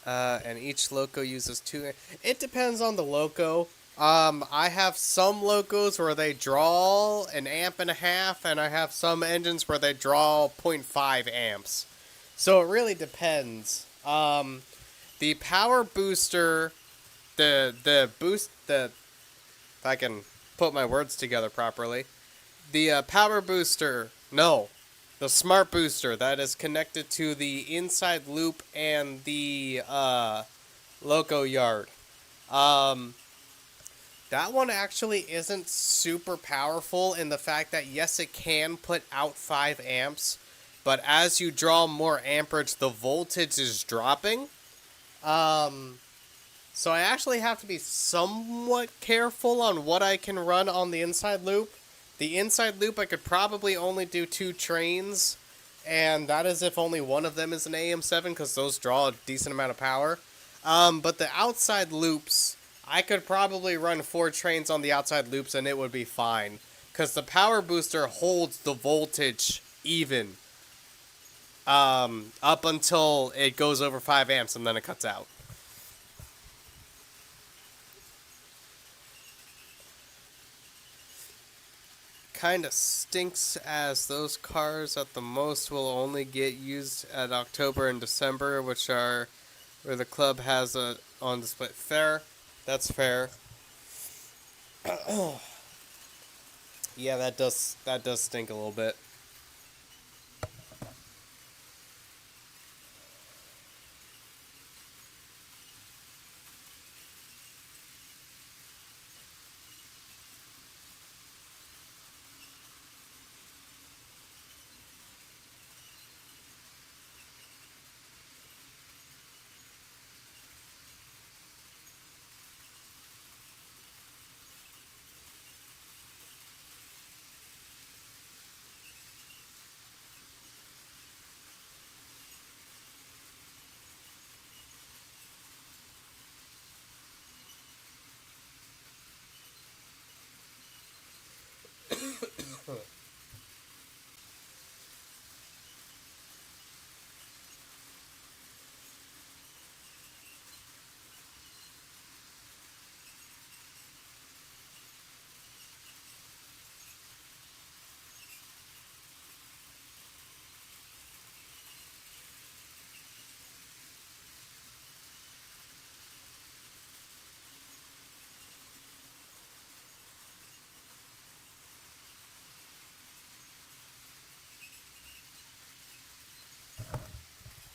And each loco uses 2. It depends on the loco. I have some locos where they draw an amp and a half, and I have some engines where they draw 0.5 amps. So it really depends. The power booster, if I can put my words together properly, the power booster, no, the smart booster that is connected to the inside loop and the loco yard. That one actually isn't super powerful in the fact that, yes, it can put out 5 amps, but as you draw more amperage, the voltage is dropping. So I actually have to be somewhat careful on what I can run on the inside loop. The inside loop, I could probably only do 2 trains, and that is if only one of them is an AM7, because those draw a decent amount of power. But the outside loops, I could probably run 4 trains on the outside loops, and it would be fine, because the power booster holds the voltage even up until it goes over 5 amps, and then it cuts out. Kind of stinks as those cars at the most will only get used at October and December, which are where the club has a on display. Fair, that's fair. Yeah, that does stink a little bit.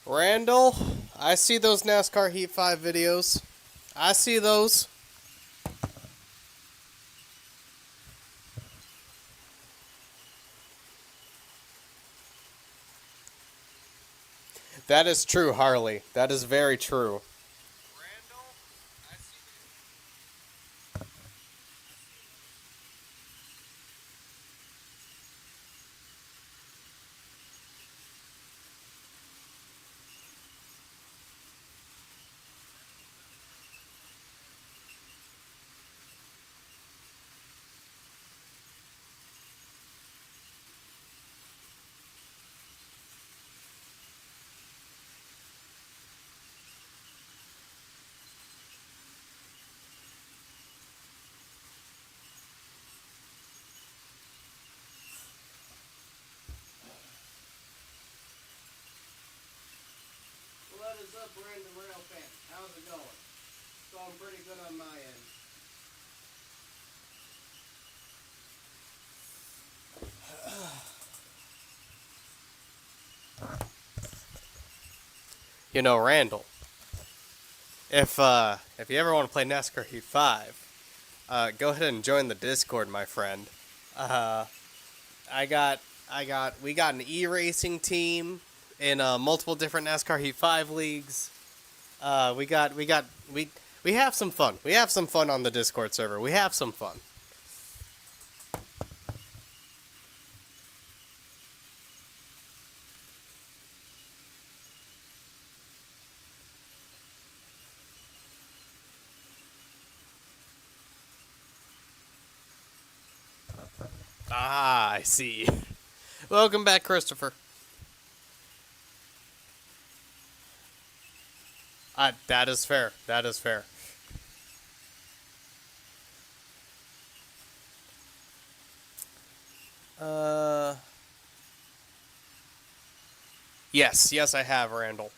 Randall, I see those NASCAR Heat 5 videos. I see those. That is true, Harley. That is very true. Randall, I see What is up, Random Rail fan? How's it going? It's going pretty good on my end. You know, Randall, if you ever want to play NASCAR Heat 5, go ahead and join the Discord, my friend. We got an e-racing team in multiple different NASCAR Heat 5 leagues. We have some fun. We have some fun on the Discord server. We have some fun. Ah, I see. Welcome back, Christopher. That is fair. That is fair. Yes, I have, Randall.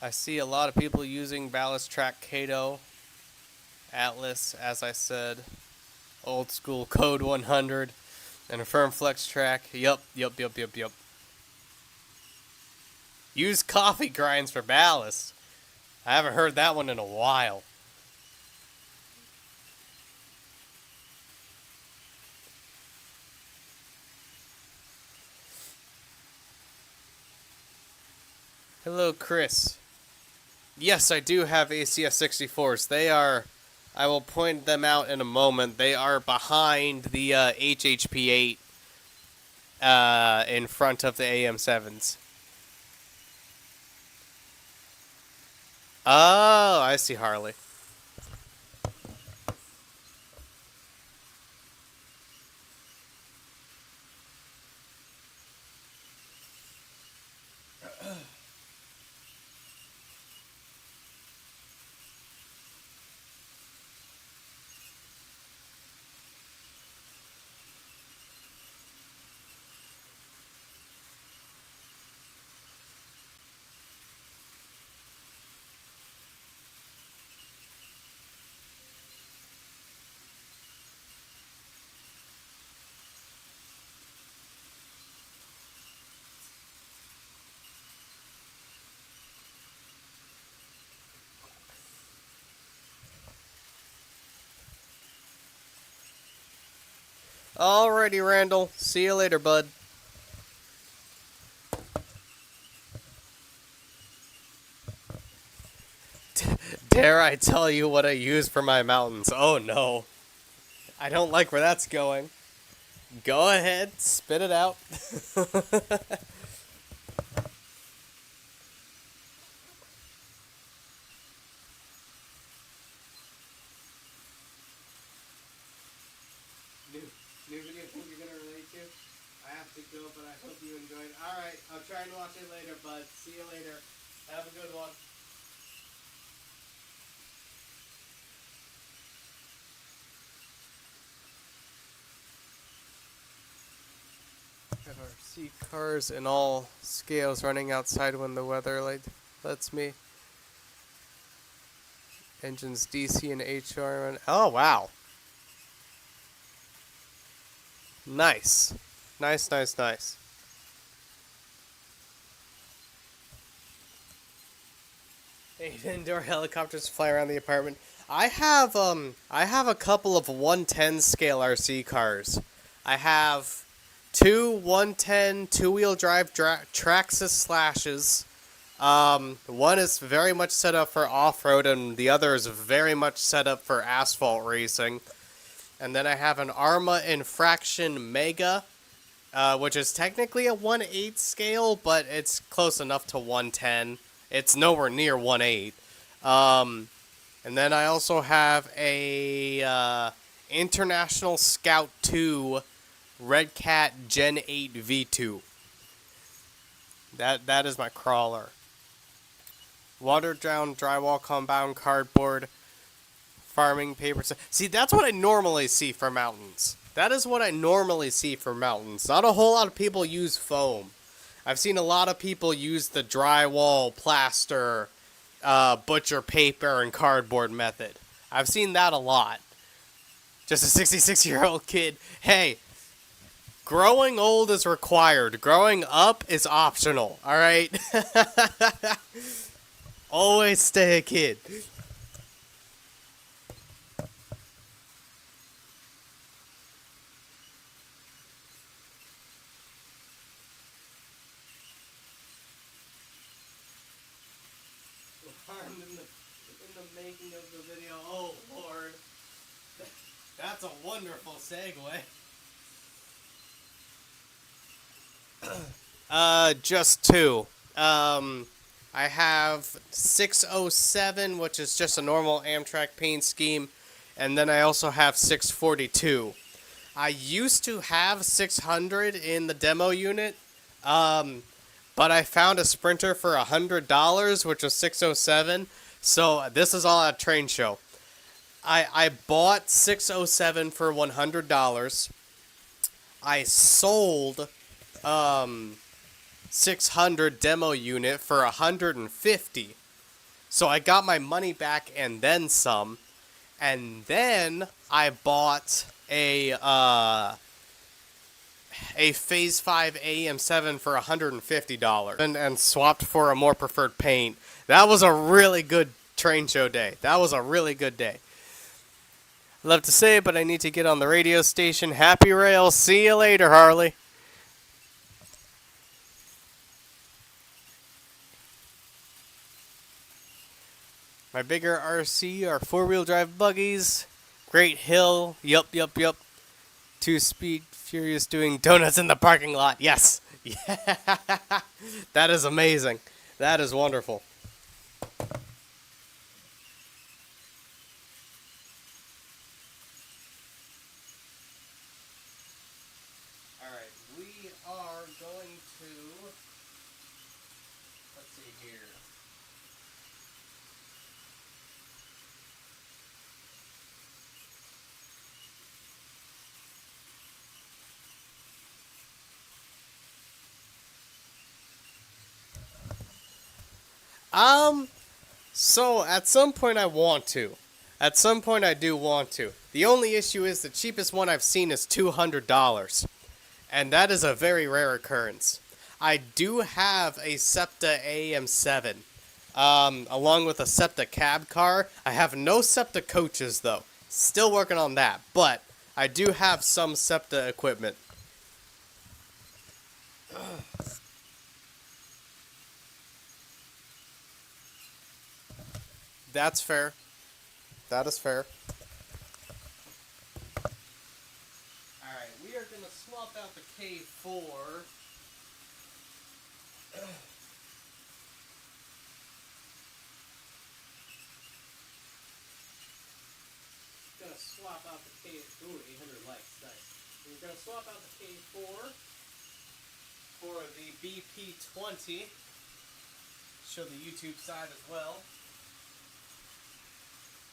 I see a lot of people using Ballast Track Kato, Atlas, as I said, old school Code 100, and a Firm Flex Track. Yup. Use coffee grinds for ballast. I haven't heard that one in a while. Hello, Chris. Yes, I do have ACS 64s. They are, I will point them out in a moment. They are behind the HHP 8 in front of the AM7s. Oh, I see, Harley. Alrighty, Randall. See you later, bud. Dare I tell you what I use for my mountains? Oh no. I don't like where that's going. Go ahead, spit it out. New video think you're gonna relate to? I have to go, but I hope you enjoyed. Alright, I'll try and watch it later, bud. See you later. Have a good one. See cars in all scales running outside when the weather lets me. Engines DC and HR run. Oh wow. Nice. Nice. Indoor helicopters fly around the apartment. I have a couple of 110 scale RC cars. I have two 110 two-wheel drive Traxxas Slashes. One is very much set up for off-road, and the other is very much set up for asphalt racing. And then I have an Arma Infraction Mega, which is technically a 1/8 scale, but it's close enough to 110. It's nowhere near 1/8. And then I also have a International Scout 2 Red Cat Gen 8 V2. That is my crawler. Watered down drywall compound cardboard. Farming paper. See, that's what I normally see for mountains. That is what I normally see for mountains. Not a whole lot of people use foam. I've seen a lot of people use the drywall, plaster, butcher paper, and cardboard method. I've seen that a lot. Just a 66-year-old kid. Hey, growing old is required. Growing up is optional. All right? Always stay a kid. In the making of the video. Oh Lord, that's a wonderful segue. Just two. I have 607, which is just a normal Amtrak paint scheme, and then I also have 642. I used to have 600 in the demo unit, but I found a Sprinter for $100, which was 607. So this is all at Train Show. I bought 607 for $100. I sold 600 demo unit for $150. So I got my money back and then some. And then I bought a Phase 5 AM7 for $150 and swapped for a more preferred paint. That was a really good Train Show day. That was a really good day. I'd love to say it, but I need to get on the radio station. Happy rail. See you later, Harley. My bigger RC are four-wheel drive buggies. Great Hill. Yup. 2-speed Furious doing donuts in the parking lot. Yes. Yeah. That is amazing. That is wonderful. Alright, we are going to... Let's see here. So at some point I want to. At some point I do want to. The only issue is the cheapest one I've seen is $200. And that is a very rare occurrence. I do have a SEPTA AM7. Along with a SEPTA cab car. I have no SEPTA coaches though. Still working on that. But I do have some SEPTA equipment. That's fair. That is fair. Alright, we are going to swap out the K4. Gonna swap out the K. Ooh, 800 likes, nice. We're gonna swap out the K4 for the BP20. Show the YouTube side as well.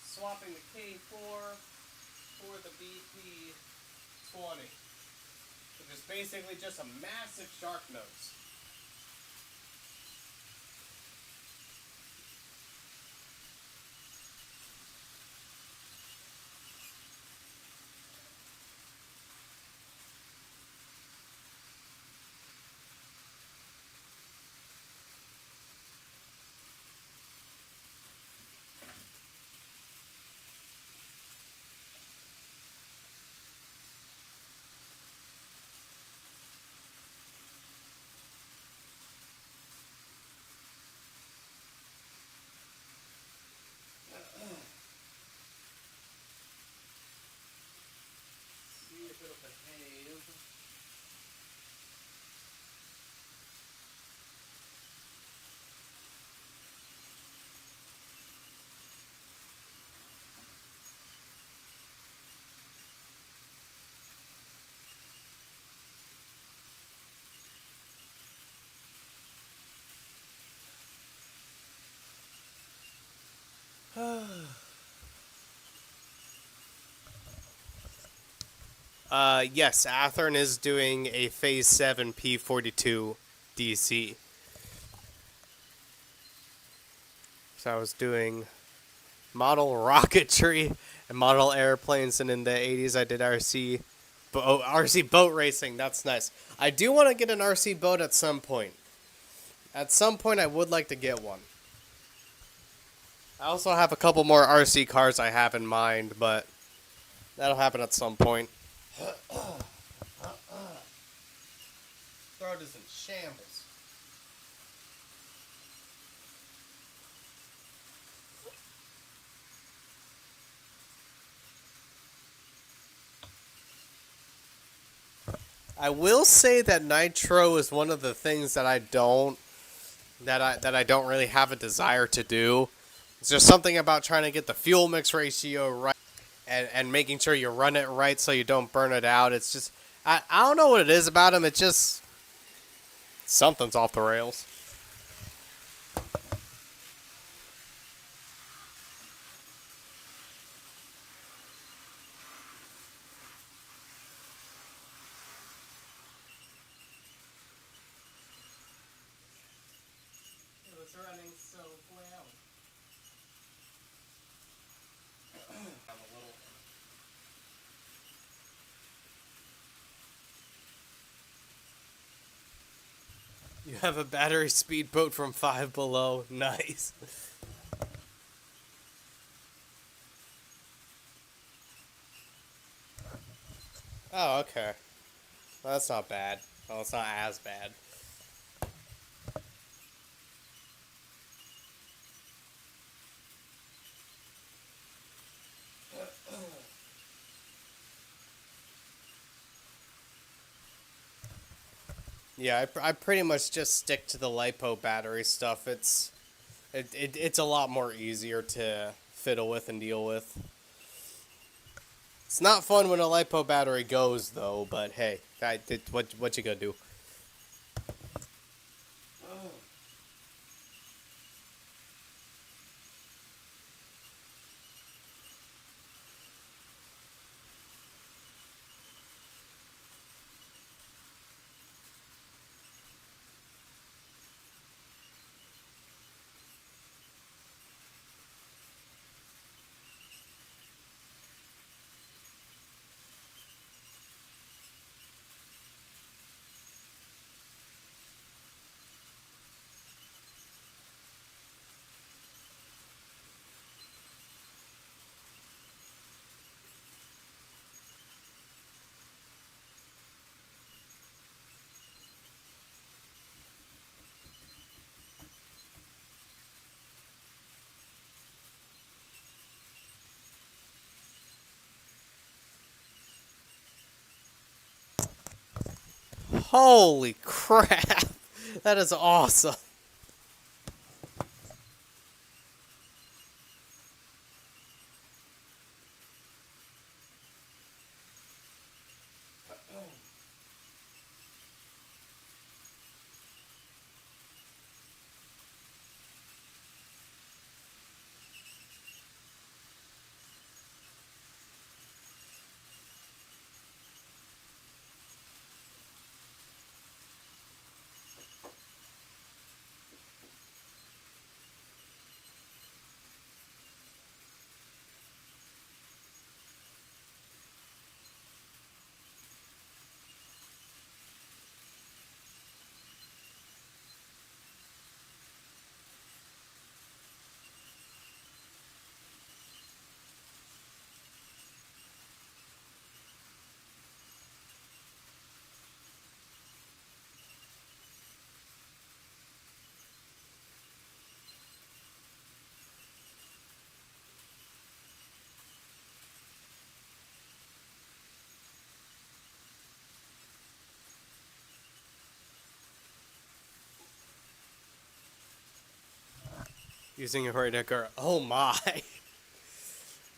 Swapping the K4 for the BP20, which is basically just a massive shark nose. Yes, Athearn is doing a Phase 7 P42 DC. So I was doing model rocketry and model airplanes, and in the 80s I did RC boat racing. That's nice. I do want to get an RC boat at some point. At some point I would like to get one. I also have a couple more RC cars I have in mind, but that'll happen at some point. Throat is in shambles. I will say that nitro is one of the things that I don't really have a desire to do. It's just something about trying to get the fuel mix ratio right and making sure you run it right so you don't burn it out. It's just I don't know what it is about them. It just something's off the rails. It was running so well. I'm a little. You have a battery speedboat from Five Below. Nice. Oh, okay. Well, that's not bad. Well, it's not as bad. Yeah, I pretty much just stick to the LiPo battery stuff. It's a lot more easier to fiddle with and deal with. It's not fun when a LiPo battery goes, though, but hey, what you gonna do? Holy crap! That is awesome. Using a right anchor. Oh my.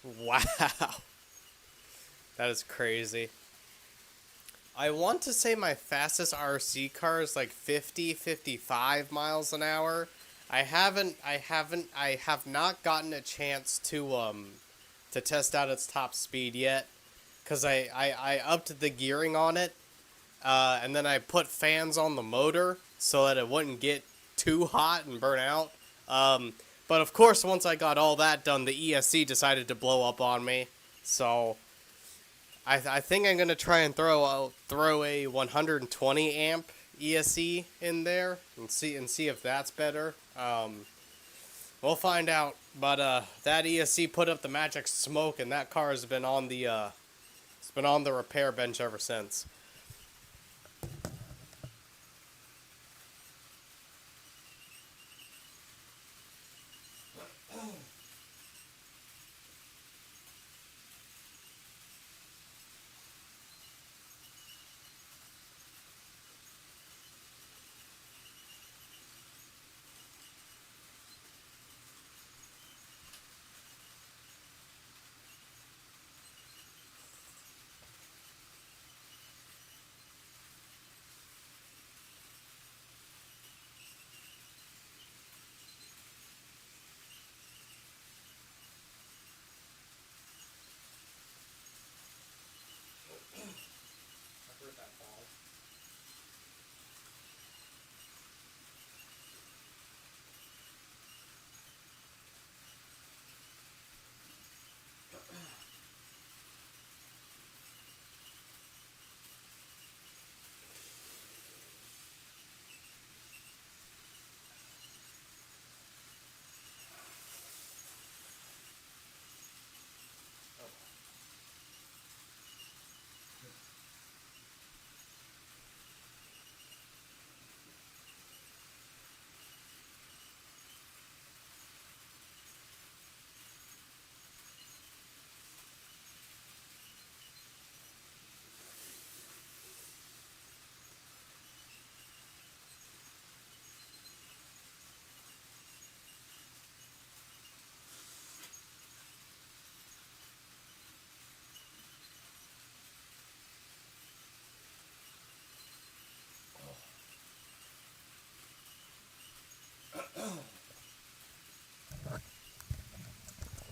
Wow. That is crazy. I want to say my fastest RC car is like 55 miles an hour. I have not gotten a chance to test out its top speed yet. because I upped the gearing on it, and then I put fans on the motor so that it wouldn't get too hot and burn out. But of course, once I got all that done, the ESC decided to blow up on me. So I think I'm gonna try and throw a 120 amp ESC in there and see if that's better. We'll find out. But that ESC put up the magic smoke, and that car has been on the it's been on the repair bench ever since.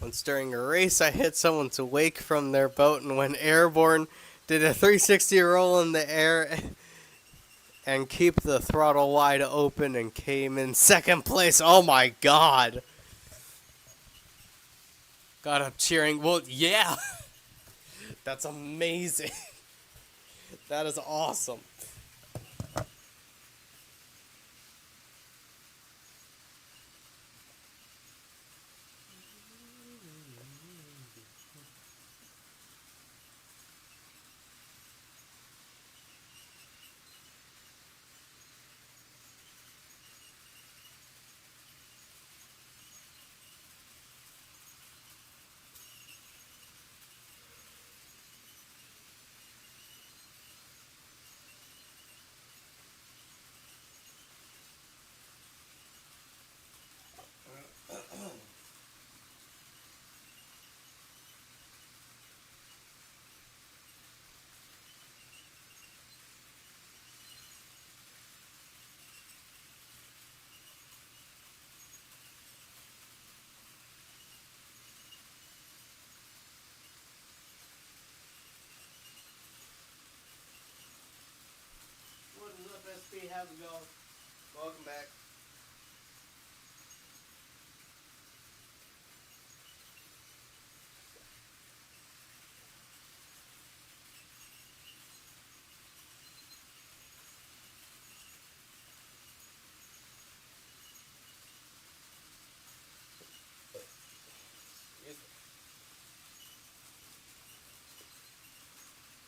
Once during a race, I hit someone's wake from their boat and went airborne, did a 360 roll in the air, and keep the throttle wide open and came in second place. Oh my god. Got up cheering. Well, yeah. That's amazing. That is awesome. What is up, SP? How's it going? Welcome back.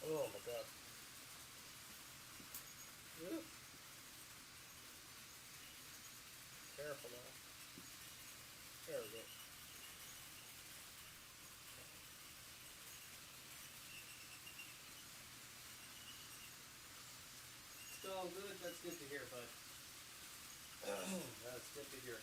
Oh my god. Woo. Careful now. There we go. It's all good. That's good to hear, bud. That's good to hear.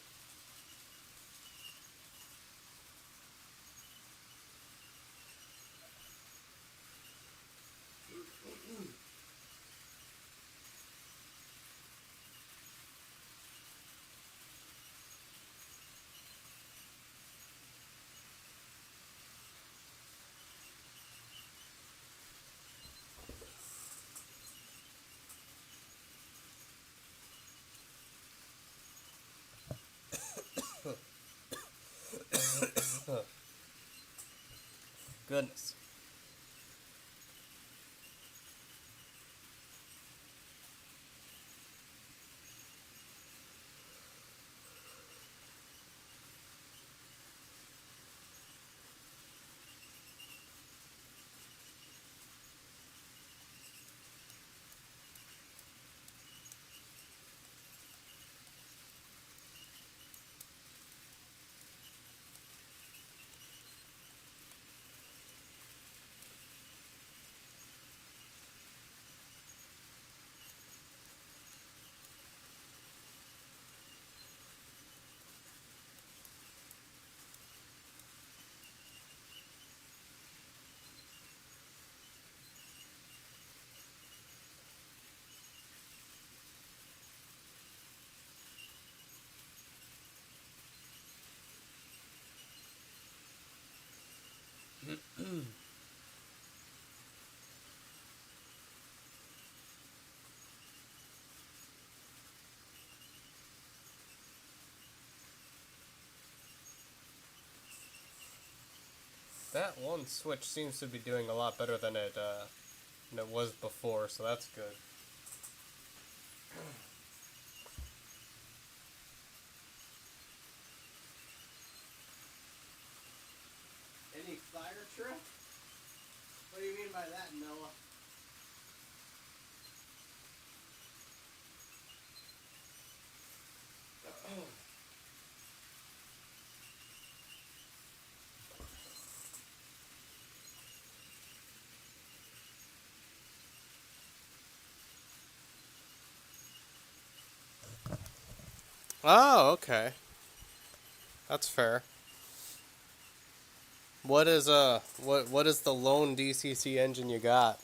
goodness. That one switch seems to be doing a lot better than it was before, so that's good. Any fire trip? What do you mean by that, Noah? Oh, okay. That's fair. What is what is the lone DCC engine you got?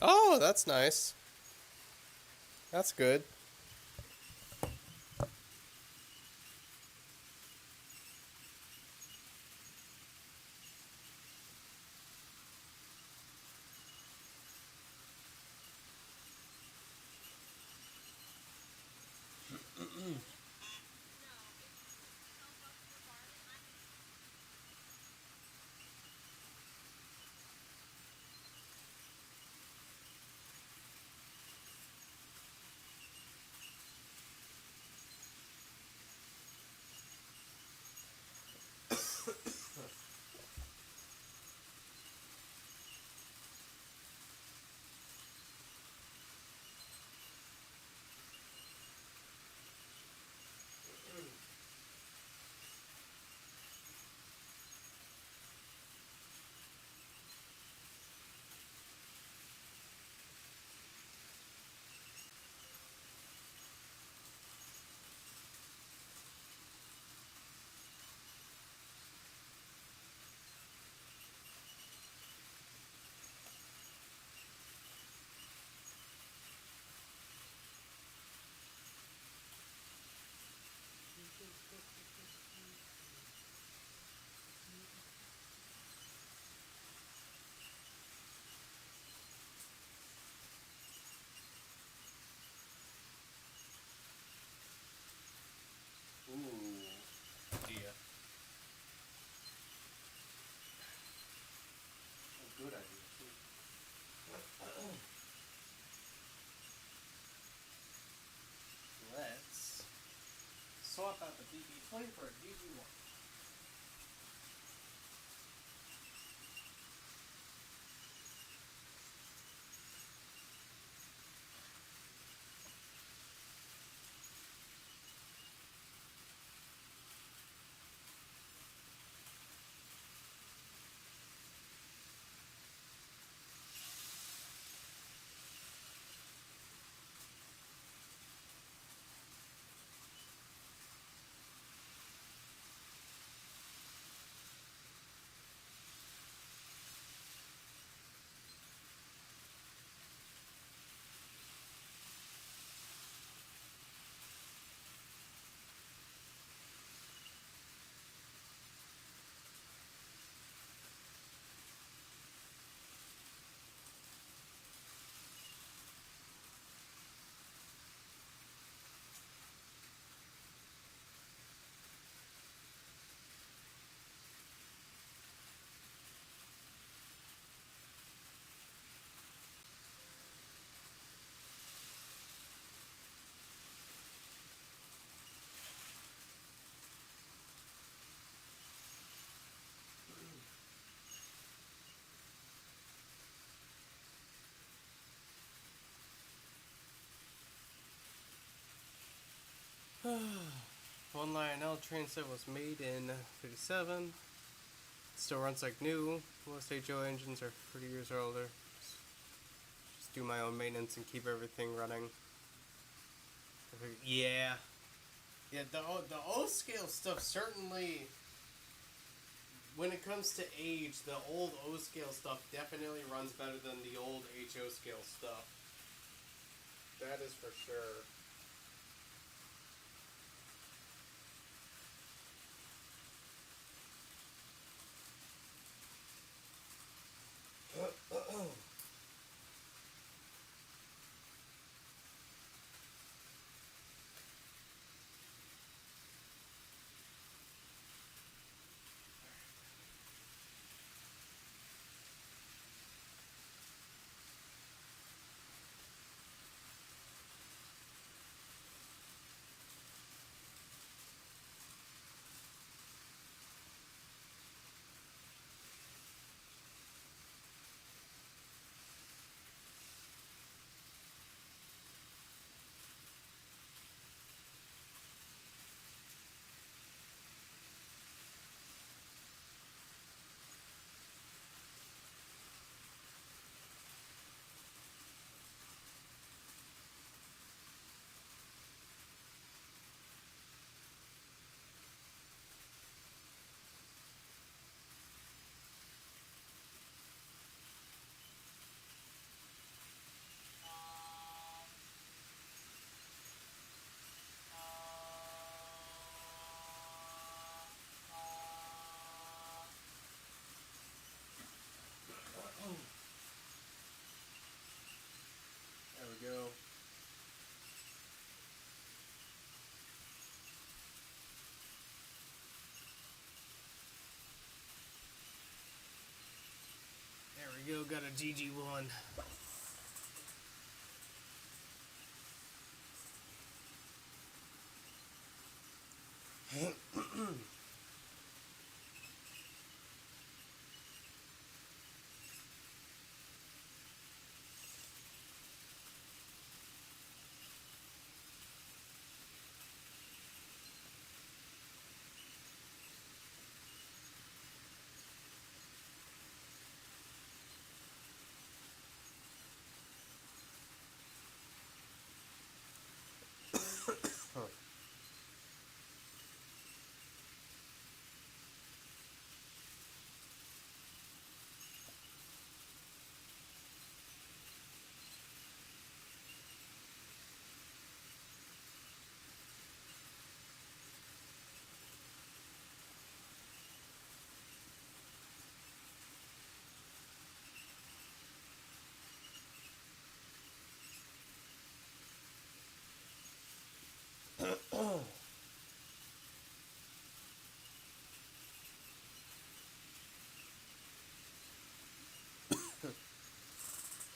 Oh, that's nice. That's good. He's playing for a DG1. One Lionel train set was made in 57. Still runs like new. Most HO engines are 30 years or older. Just do my own maintenance and keep everything running. Yeah. Yeah, the O-scale stuff certainly, when it comes to age, the old O-scale stuff definitely runs better than the old HO scale stuff. That is for sure. There we go. There we go, got a GG1.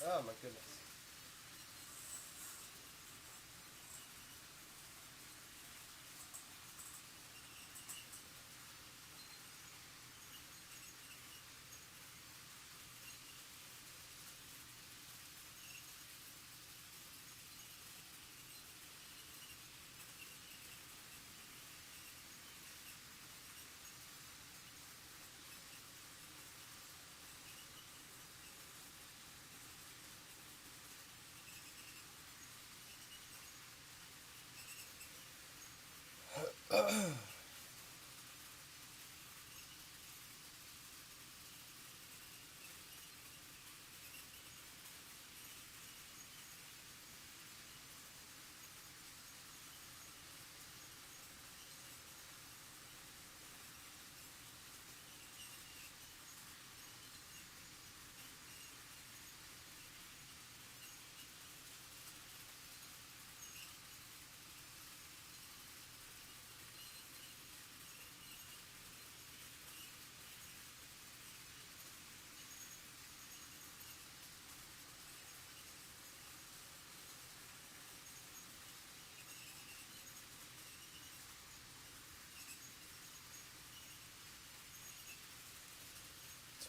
Oh my goodness.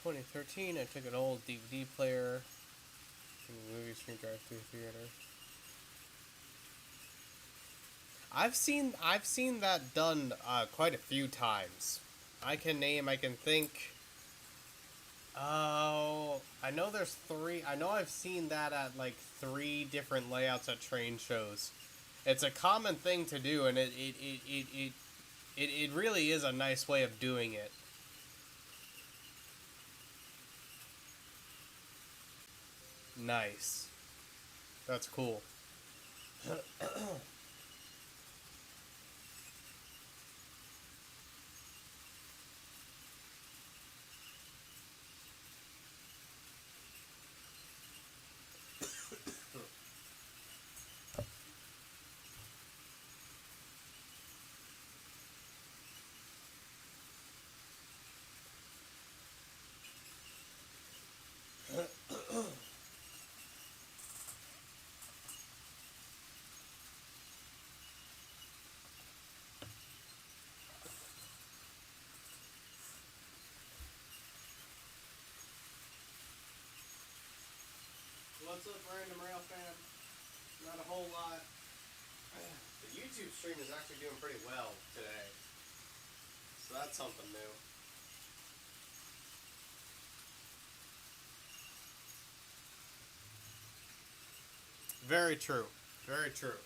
2013, I took an old DVD player from the movie screen drive through theater. I've seen that done quite a few times. I can think. Oh, I know there's 3. I know I've seen that at like 3 different layouts at train shows. It's a common thing to do, and it really is a nice way of doing it. Nice. That's cool. What's up, Random Rail fam? Not a whole lot. The YouTube stream is actually doing pretty well today. So that's something new. Very true. Very true.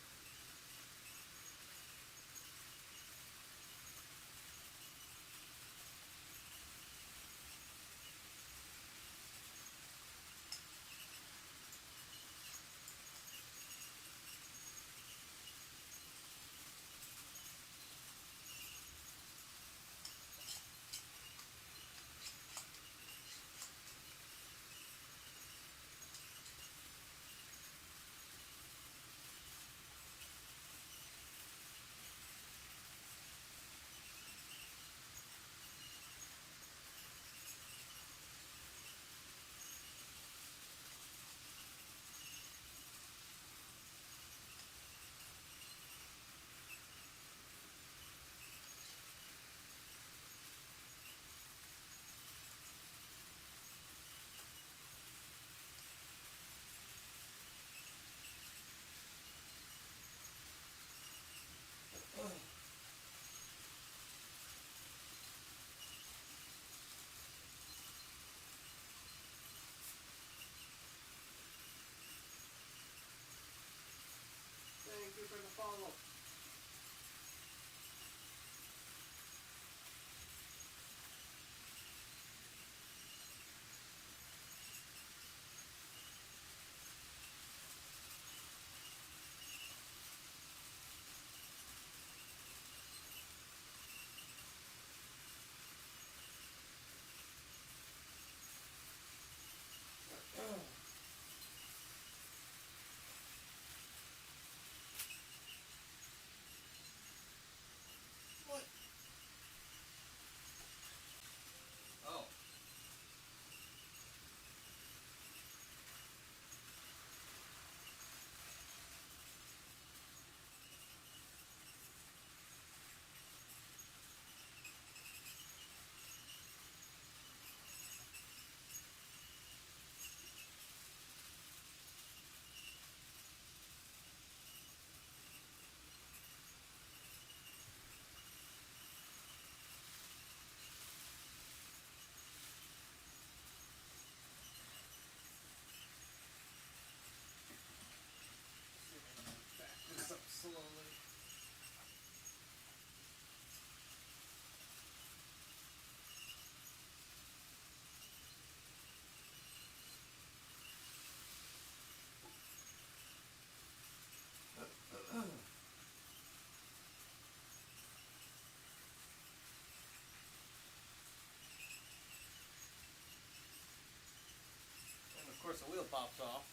pops off.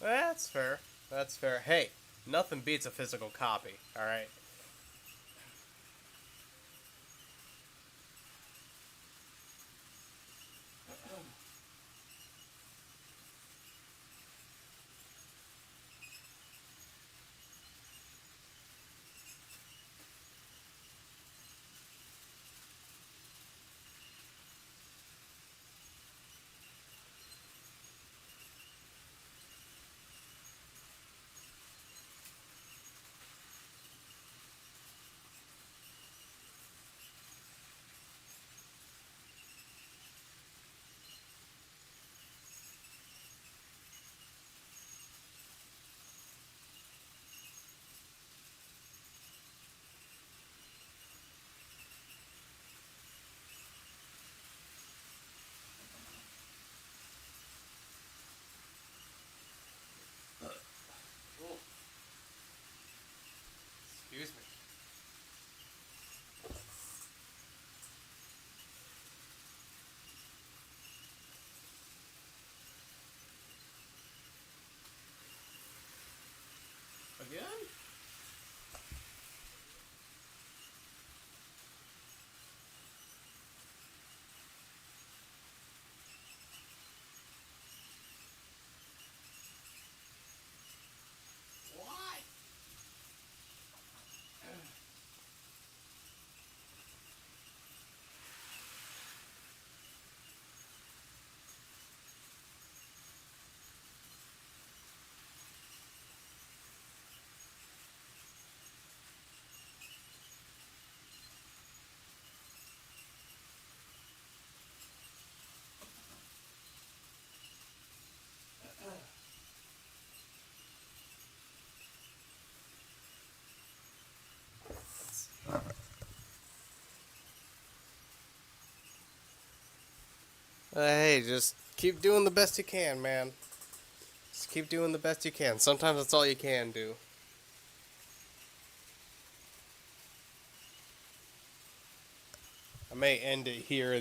That's fair. That's fair. Hey, nothing beats a physical copy, alright? Excuse me. Again? What? Hey, just keep doing the best you can, man. Just keep doing the best you can. Sometimes that's all you can do. I may end it here.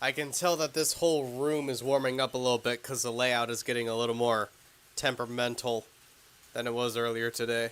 I can tell that this whole room is warming up a little bit because the layout is getting a little more temperamental than it was earlier today.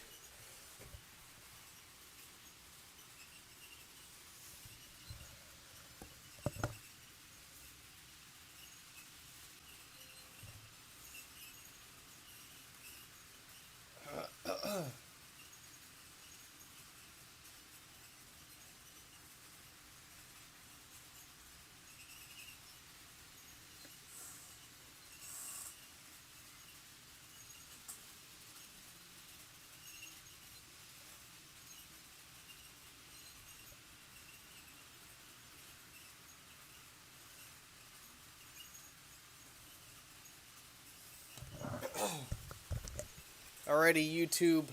Alrighty, YouTube.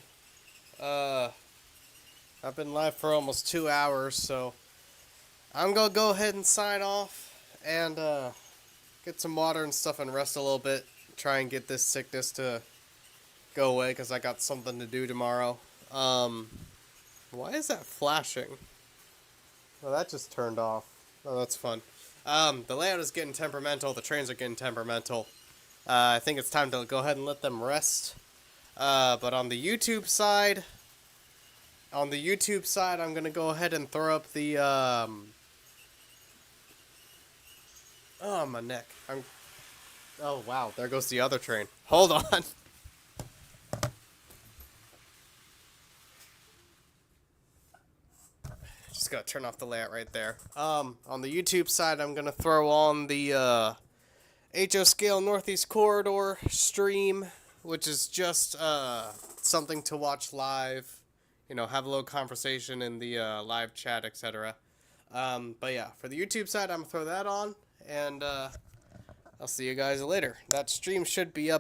I've been live for almost 2 hours, so I'm gonna go ahead and sign off and get some water and stuff and rest a little bit. Try and get this sickness to go away because I got something to do tomorrow. Why is that flashing? Well, that just turned off. Oh, that's fun. The layout is getting temperamental. The trains are getting temperamental. I think it's time to go ahead and let them rest. But on the YouTube side, I'm gonna go ahead and throw up the oh, my neck. Oh wow, there goes the other train. Hold on. Just gotta turn off the layout right there. On the YouTube side, I'm gonna throw on the HO Scale Northeast Corridor stream, which is just something to watch live, you know, have a little conversation in the live chat, etc. But yeah, for the YouTube side, I'm gonna throw that on, and I'll see you guys later. That stream should be up